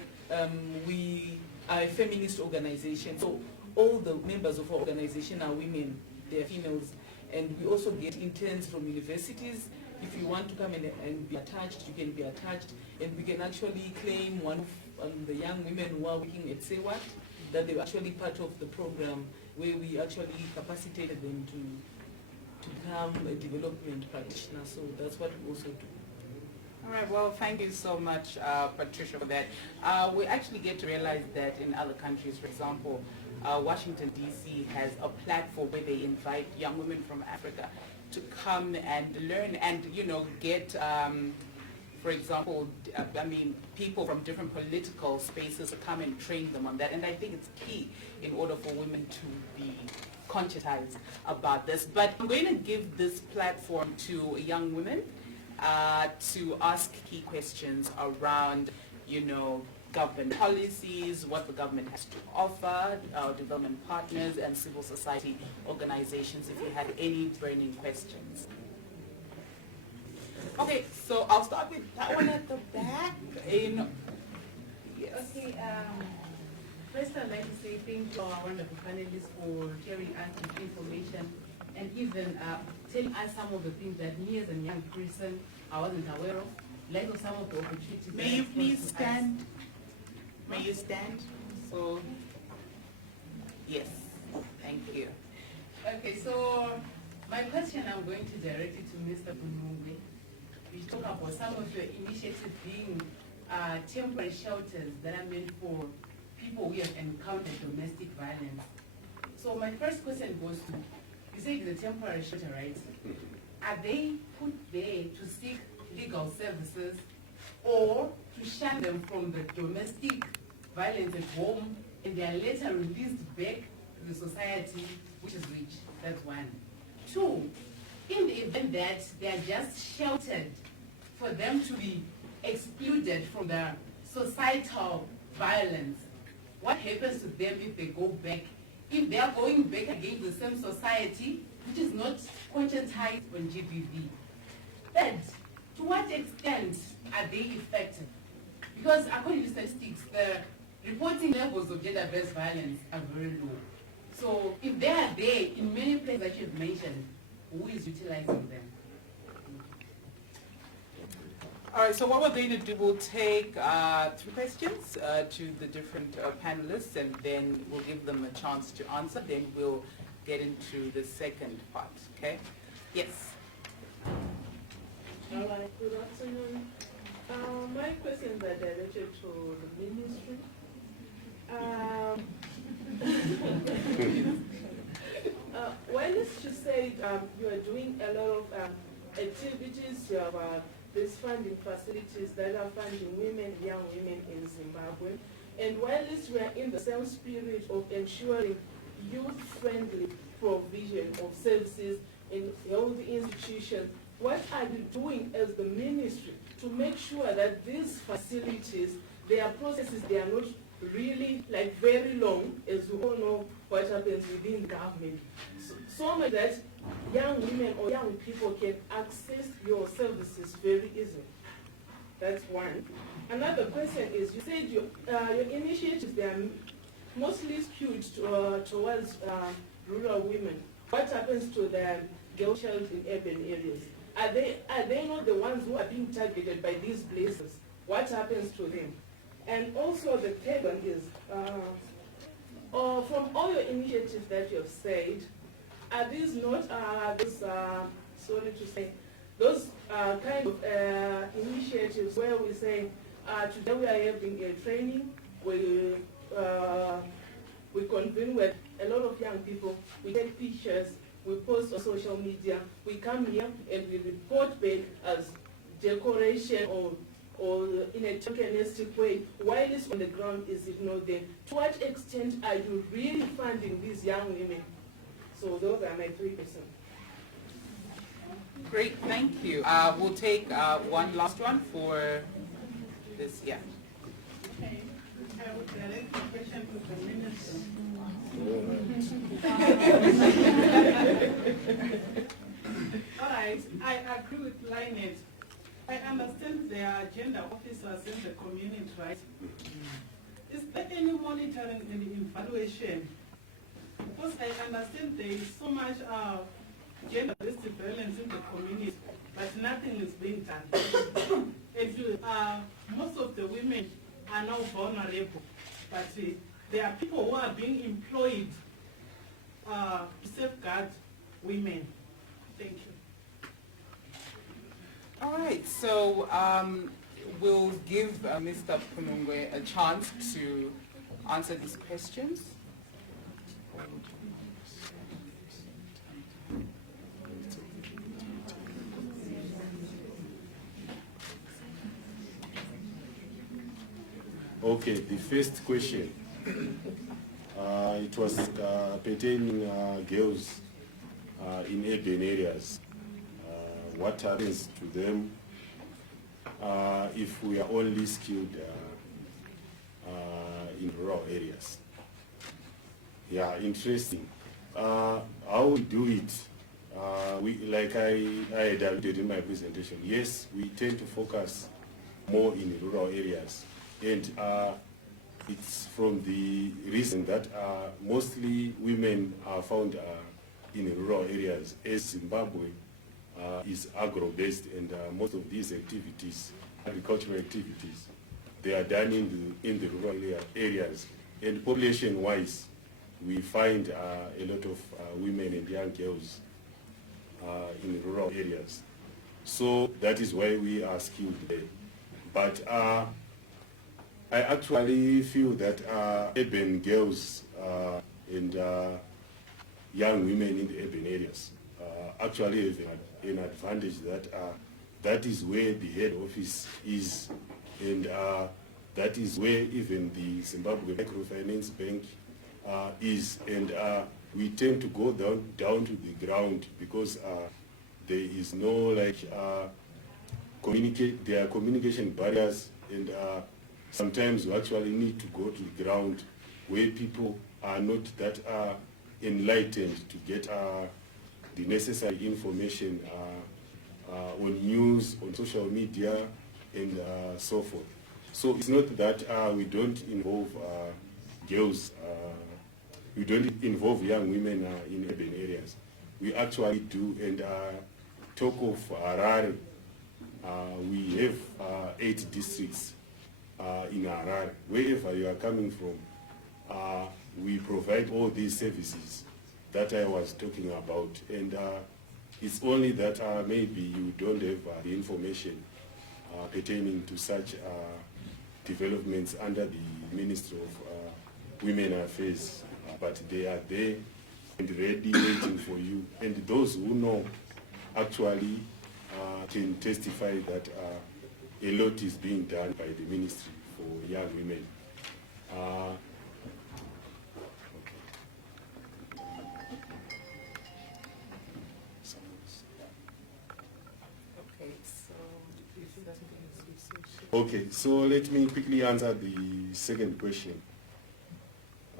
we are a feminist organization. So all the members of our organization are women, they are females. And we also get interns from universities. If you want to come and be attached, you can be attached. And we can actually claim one of the young women who are working at Say What, that they were actually part of the program where we actually capacitated them to become a development practitioner. So that's what we also do. All right, well, thank you so much, Patricia, for that. We actually get to realize that in other countries, for example, Washington, D.C. has a platform where they invite young women from Africa to come and learn and, you know, get, for example, people from different political spaces to come and train them on that. And I think it's key in order for women to be conscientized about this. But I'm going to give this platform to young women to ask key questions around, you know, government policies, what the government has to offer, our development partners and civil society organizations, if you had any burning questions. Okay, so I'll start with that one at the back. Yes. Okay, first I'd like to say thank you, our wonderful panelists, for sharing us with information and even telling us some of the things that me as a young person I wasn't aware of, like some of the opportunities. May you please stand? May you stand? So, yes, thank you. Okay, so my question I'm going to direct it to Mr. Muwandi. We talk about some of your initiatives being temporary shelters that are meant for people who have encountered domestic violence. So my first question goes to, you say it's a temporary shelter, right? Are they put there to seek legal services or to shun them from the domestic violence at home and they are later released back to the society, which is rich? That's one. Two, in the event that they are just sheltered for them to be excluded from the societal violence, what happens to them if they go back? If they are going back against the same society, which is not conscientized on GBV. Third, to what extent are they effective? Because according to statistics, the reporting levels of gender-based violence are very low. So if they are there in many places that you've mentioned, who is utilizing them? All right, so what we're going to do, we'll take 3 questions to the different panelists, and then we'll give them a chance to answer. Then we'll get into the second part, okay? Yes. All right, good afternoon. My questions are directed to the ministry. Whilst you said you are doing a lot of activities, you have these funding facilities that are funding women, young women in Zimbabwe, and whilst we are in the same spirit of ensuring youth-friendly provision of services in healthy institutions, what are you doing as the ministry to make sure that these facilities, their processes, they are not really like very long, as we all know what happens within government, so much that young women or young people can access your services very easily? That's one. Another question is, you said your initiatives, they are mostly skewed towards rural women. What happens to the girl child in urban areas? Are they not the ones who are being targeted by these places? What happens to them? And also the third one is, from all your initiatives that you have said, are these not sorry to say, those kind of initiatives where we say, today we are having a training, we convene with a lot of young people, we take pictures, we post on social media, we come here and we report back as decoration or in a tokenistic way, while it's on the ground, is it not there? To what extent are you really funding these young women? So those are my 3 questions. Great, thank you. We'll take one last one for this, yeah. Okay, I would direct the question to the minister. All right, I agree with Lynette. I understand there are gender officers in the community, right? Is there any monitoring and evaluation? Because I understand there is so much gender-based violence in the community, but nothing is being done. Most of the women are now vulnerable, but there are people who are being employed to safeguard women. Thank you. All right, so we'll give Mr. Punungwe a chance to answer these questions. Okay, the first question. It was pertaining girls in urban areas. What happens to them if we are only skilled in rural areas? Yeah, interesting. How we do it? Like I had alluded in my presentation, yes, we tend to focus more in rural areas. And it's from the reason that mostly women are found in rural areas, as Zimbabwe is agro-based, and most of these activities, agricultural activities, they are done in the rural areas. And population-wise, we find a lot of women and young girls in rural areas. So that is why we are skilled there. But I actually feel that urban girls and young women in the urban areas actually have an advantage that that is where the head office is, and that is where even the Zimbabwe Microfinance Bank is, and we tend to go down to the ground because there is no there are communication barriers, and sometimes you actually need to go to the ground where people are not that enlightened to get the necessary information on news, on social media, and so forth. So it's not that we don't involve girls, we don't involve young women in urban areas. We actually do, and talk of Harare, we have 8 districts in Harare. Wherever you are coming from, we provide all these services that I was talking about, and it's only that maybe you don't have the information pertaining to such developments under the Ministry of Women Affairs, but they are there and ready waiting for you, and those who know actually can testify that a lot is being done by the ministry for young women. Okay, so let me quickly answer the second question.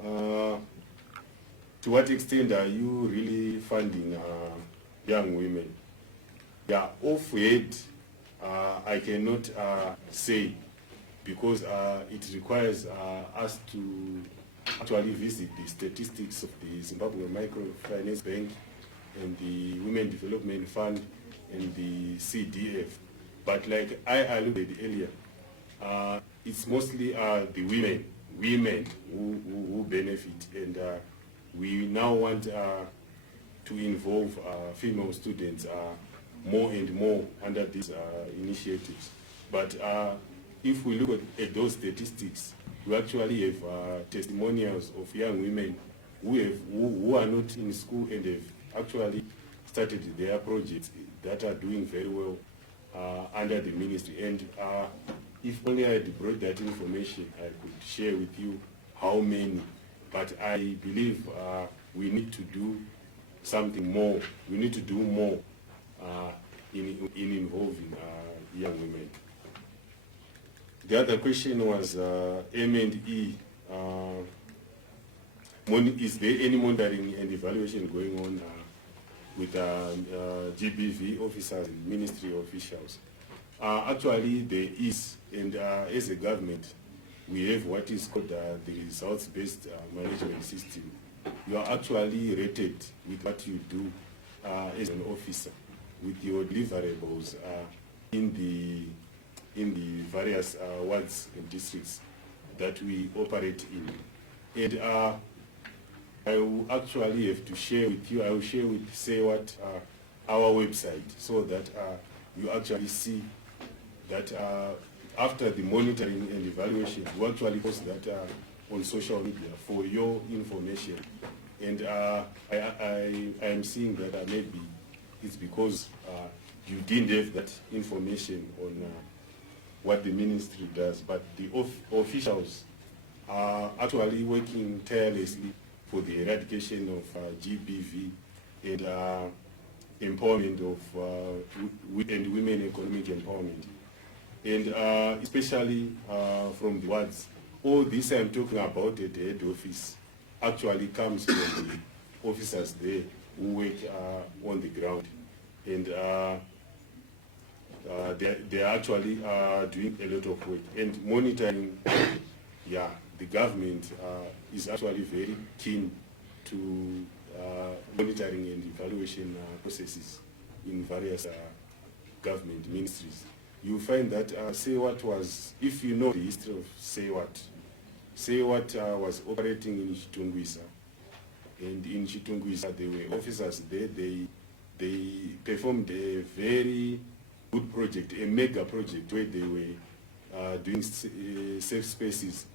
To what extent are you really funding young women? Yeah, off-head, I cannot say, because it requires us to actually visit the statistics of the Zimbabwe Microfinance Bank and the Women Development Fund and the CDF. But like I alluded earlier, it's mostly the women who benefit, and we now want to involve female students more and more under these initiatives. But if we look at those statistics, we actually have testimonials of young women who are not in school and have actually started their projects that are doing very well under the ministry. And if only I had brought that information, I could share with you how many. But I believe we need to do something more. We need to do more in involving young women. The other question was M&E. Is there any monitoring and evaluation going on with GBV officers and ministry officials? Actually, there is, and as a government, we have what is called the results-based management system. You are actually rated with what you do as an officer with your deliverables in the various wards and districts that we operate in. And I will actually have to share with you, I will share with say what our website, so that you actually see that after the monitoring and evaluation, we actually post that on social media for your information. And I am seeing that maybe it's because you didn't have that information on what the ministry does, but the officials are actually working tirelessly for the eradication of GBV and empowerment of and women economic empowerment. And especially from the wards, all this I'm talking about at the head office actually comes from the officers there who work on the ground. And they are actually doing a lot of work. And monitoring, yeah, the government is actually very keen to monitoring and evaluation processes in various government ministries. You find that SEWAT was, if you know the history of SEWAT was operating in Chitungwisa. And in Chitungwisa, there were officers there. They performed a very good project, a mega project, where they were doing safe spaces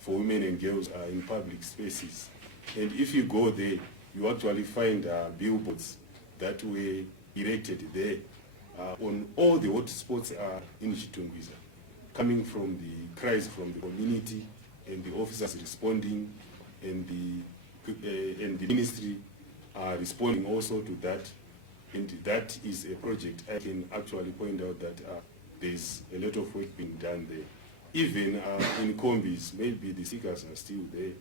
for women and girls in public spaces. And if you go there, you actually find billboards that were erected there on all the hotspots in Chitungwisa, coming from the cries from the community and the officers responding, and the ministry responding also to that. And that is a project I can actually point out that there's a lot of work being done there. Even in combis, maybe the stickers are still there,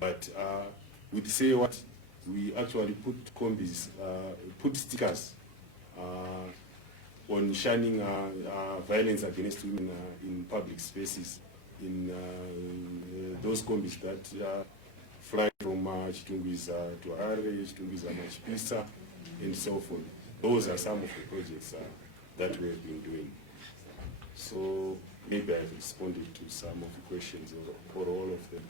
but with SEWAT, we actually put combis, put stickers on shunning violence against women in public spaces, in those combis that fly from Chitungwisa to Are, Chitungwisa Machipisa, and so forth. Those are some of the projects that we have been doing. So maybe I've responded to some of the questions or all of them.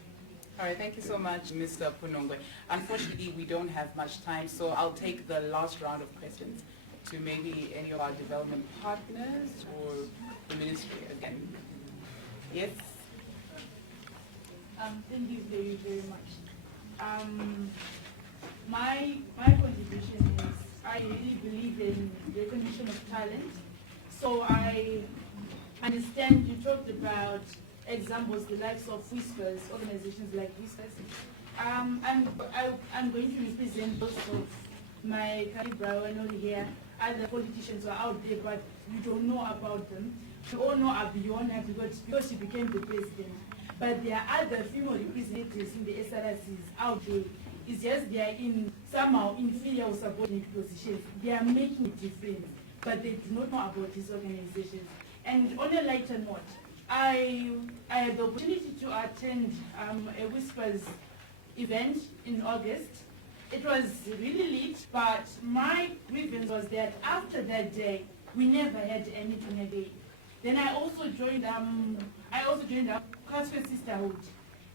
All right, thank you so much, Mr. Punongwe. Unfortunately, we don't have much time, so I'll take the last round of questions to maybe any of our development partners or the ministry again. Yes? Thank you very, very much. My contribution is I really believe in recognition of talent. So I understand you talked about examples, the likes of Whispers, organizations like Whispers. I'm going to represent those of my Kalibra and over here. Other politicians are out there, but you don't know about them. You all know Abiona because she became the president. But there are other female representatives in the SRCs out there. It's just they are in somehow inferior or subordinate positions. They are making a difference, but they do not know about these organizations. And on a lighter note, I had the opportunity to attend a Whispers event in August. It was really lit, but my grievance was that after that day, we never had anything again. Then I also joined a Casper Sisterhood.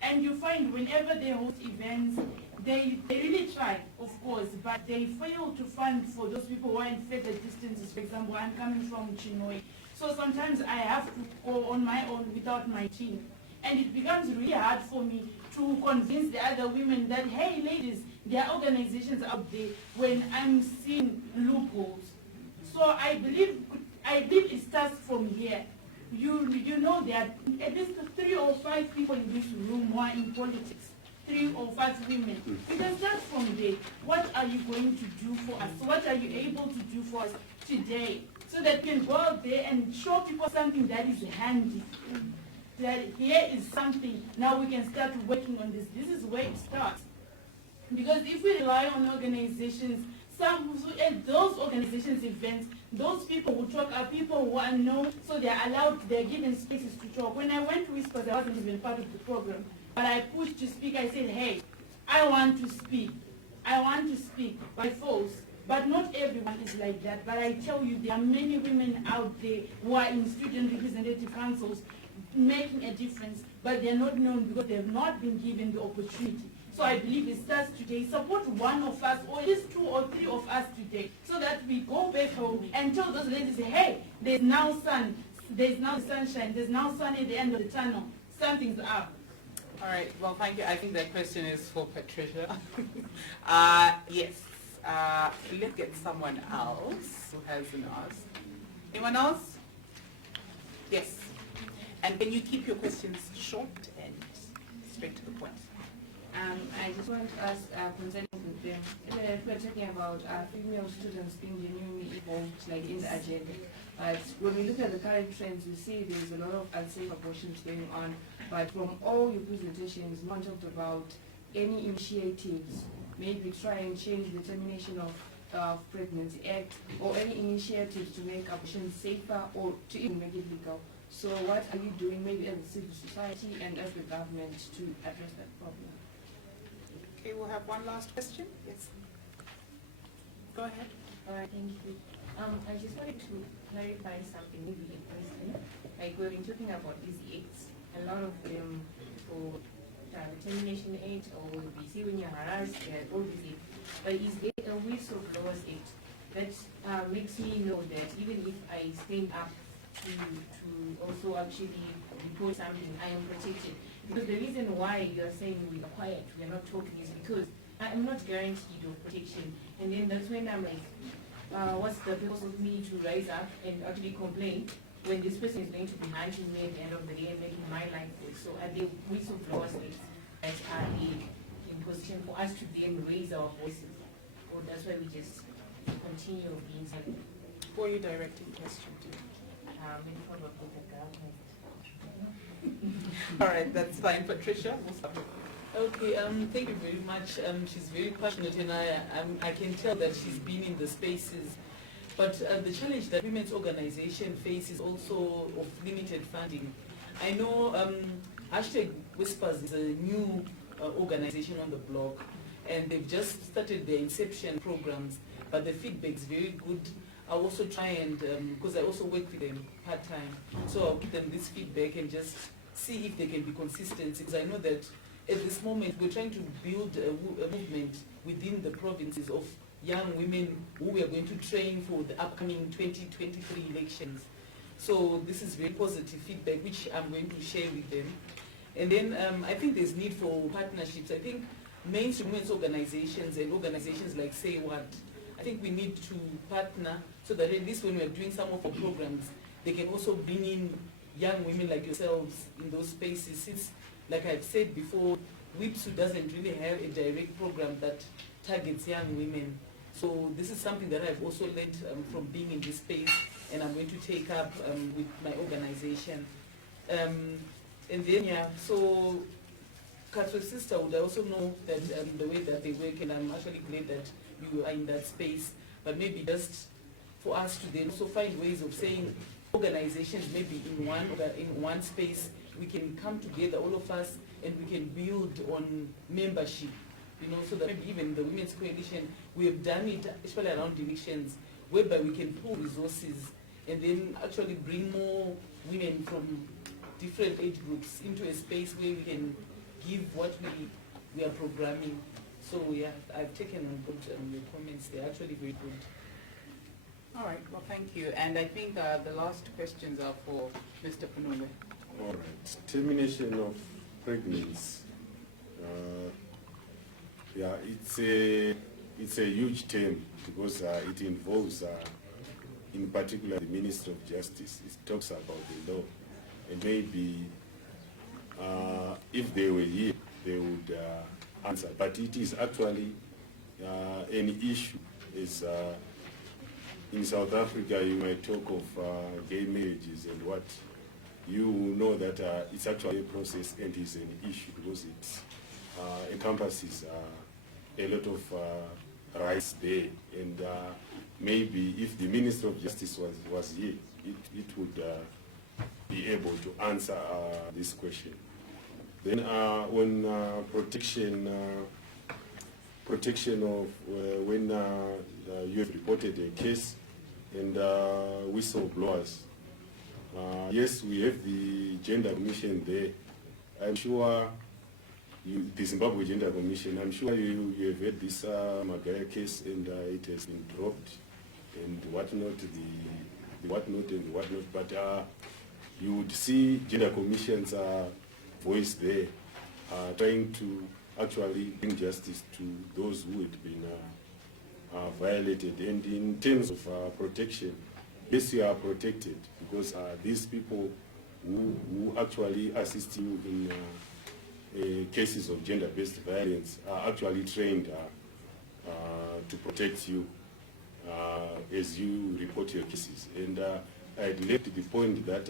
And you find whenever they host events, they really try, of course, but they fail to fund for those people who are in further distances. For example, I'm coming from Chinoi. So sometimes I have to go on my own without my team. And it becomes really hard for me to convince the other women that, hey, ladies, there are organizations out there when I'm seeing loopholes. So I believe it starts from here. You know there are at least 3 or 5 people in this room who are in politics. 3 or 5 women. You can start from there. What are you going to do for us? What are you able to do for us today? So that we can go out there and show people something that is handy. That here is something, now we can start working on this. This is where it starts. Because if we rely on organizations, at those organizations' events, those people who talk are people who are known, so they are allowed, they are given spaces to talk. When I went to Whispers, I wasn't even part of the program, but I pushed to speak. I said, hey, I want to speak. I want to speak. By force, But not everyone is like that. But I tell you, there are many women out there who are in student representative councils making a difference, but they're not known because they've not been given the opportunity. So I believe it starts today. Support one of us, or at least 2 or 3 of us today, so that we go back home and tell those ladies, hey, there's now sun, there's now sunshine, there's now sun at the end of the tunnel. Something's up. All right, well, thank you. I think that question is for Patricia. Yes, let's get someone else who hasn't asked. Anyone else? Yes. And can you keep your questions short and straight to the point? I just want to ask concerning the if we're talking about female students being genuinely involved, like in the agenda. But when we look at the current trends, we see there's a lot of unsafe abortions going on. But from all your presentations, no one talked about any initiatives, maybe try and change the Termination of Pregnancy Act, or any initiatives to make abortion safer or to even make it legal. So what are you doing, maybe as a civil society and as the government, to address that problem? Okay, we'll have one last question. Yes. Go ahead. All right, thank you. I just wanted to clarify something, maybe a question. Like we've been talking about these acts, a lot of them for the Termination Act or the BC when you're harassed, all these acts. But is there a whistleblowers act that makes me know that even if I stand up to also actually report something, I am protected? Because the reason why you are saying we are quiet, we are not talking, is because I am not guaranteed of protection. And then that's when I'm like, what's the purpose of me to rise up and actually complain when this person is going to be hunting me at the end of the day and making my life worse? So are there whistleblowers that are in position for us to then raise our voices? Or that's why we just continue being silent? Who are you directing the question to? Maybe probably the government. All right, that's fine. Patricia, we'll start with you. Okay, thank you very much. She's very passionate, and I can tell that she's been in the spaces. But the challenge that women's organization face is also of limited funding. I know Hashtag Whispers is a new organization on the block, and they've just started their inception programs, but the feedback is very good. I'll also try and, because I also work with them part-time, so I'll give them this feedback and just see if they can be consistent, because I know that at this moment we're trying to build a movement within the provinces of young women who we are going to train for the upcoming 2023 elections. So this is very positive feedback, which I'm going to share with them. And then I think there's need for partnerships. I think mainstream women's organizations and organizations like Say What, I think we need to partner so that at least when we're doing some of our programs, they can also bring in young women like yourselves in those spaces. Since, like I've said before, WIPSU doesn't really have a direct program that targets young women. So this is something that I've also learned from being in this space, and I'm going to take up with my organization. And then, yeah, so Catholic Sister would also know that the way that they work, and I'm actually glad that you are in that space. But maybe just for us to then also find ways of saying organizations maybe in one space, we can come together, all of us, and we can build on membership, you know, so that maybe even the Women's Coalition, we have done it, especially around elections, whereby we can pool resources and then actually bring more women from different age groups into a space where we can give what we are programming. So yeah, I've taken on board your comments. They're actually very good. All right, well, thank you. And I think the last questions are for Mr. Punule. All right, termination of pregnancy. Yeah, it's a huge term because it involves, in particular, the Minister of Justice. It talks about the law, and maybe if they were here, they would answer. But it is actually an issue. Is in South Africa, you might talk of gay marriages and what. You know that it's actually a process and is an issue because it encompasses a lot of rights there. And maybe if the Minister of Justice was here, it would be able to answer this question. Then on protection protection of when you have reported a case and whistleblowers. Yes, we have the Gender Commission there. I'm sure the Zimbabwe Gender Commission, I'm sure you have heard this Magaya case and it has been dropped and whatnot, the whatnot and whatnot, but you would see Gender Commission's voice there trying to actually bring justice to those who had been violated. And in terms of protection, yes, you are protected because these people who actually assist you in cases of gender-based violence are actually trained to protect you as you report your cases. And I'd left the point that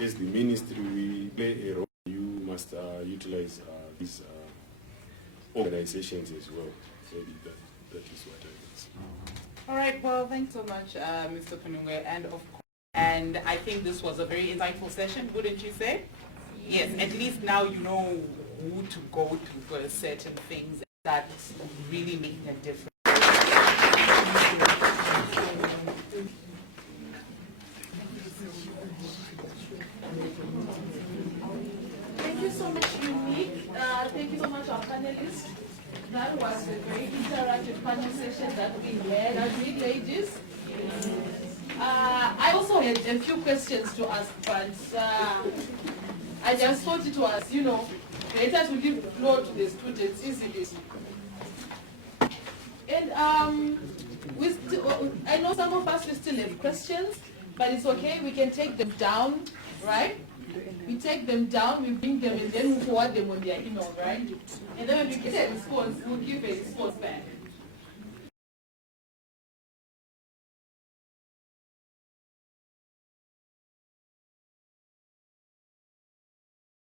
as the ministry, we play a role. You must utilize these organizations as well. So that is what I would say. All right, well, thanks so much, Mr. Kunungwe, and I think this was a very insightful session, wouldn't you say? Yes, at least now you know who to go to for certain things that really make a difference. Thank you so much, Unique. Thank you so much, our panelists. That was a very interactive panel session that we had as we ladies. I also had a few questions to ask, but I just thought it was, better to leave the floor to the students easily. And I know some of us will still have questions, but it's okay, we can take them down, right? We take them down, we bring them, and then we forward them on their email, right? And then when we get a response, we'll give a response back.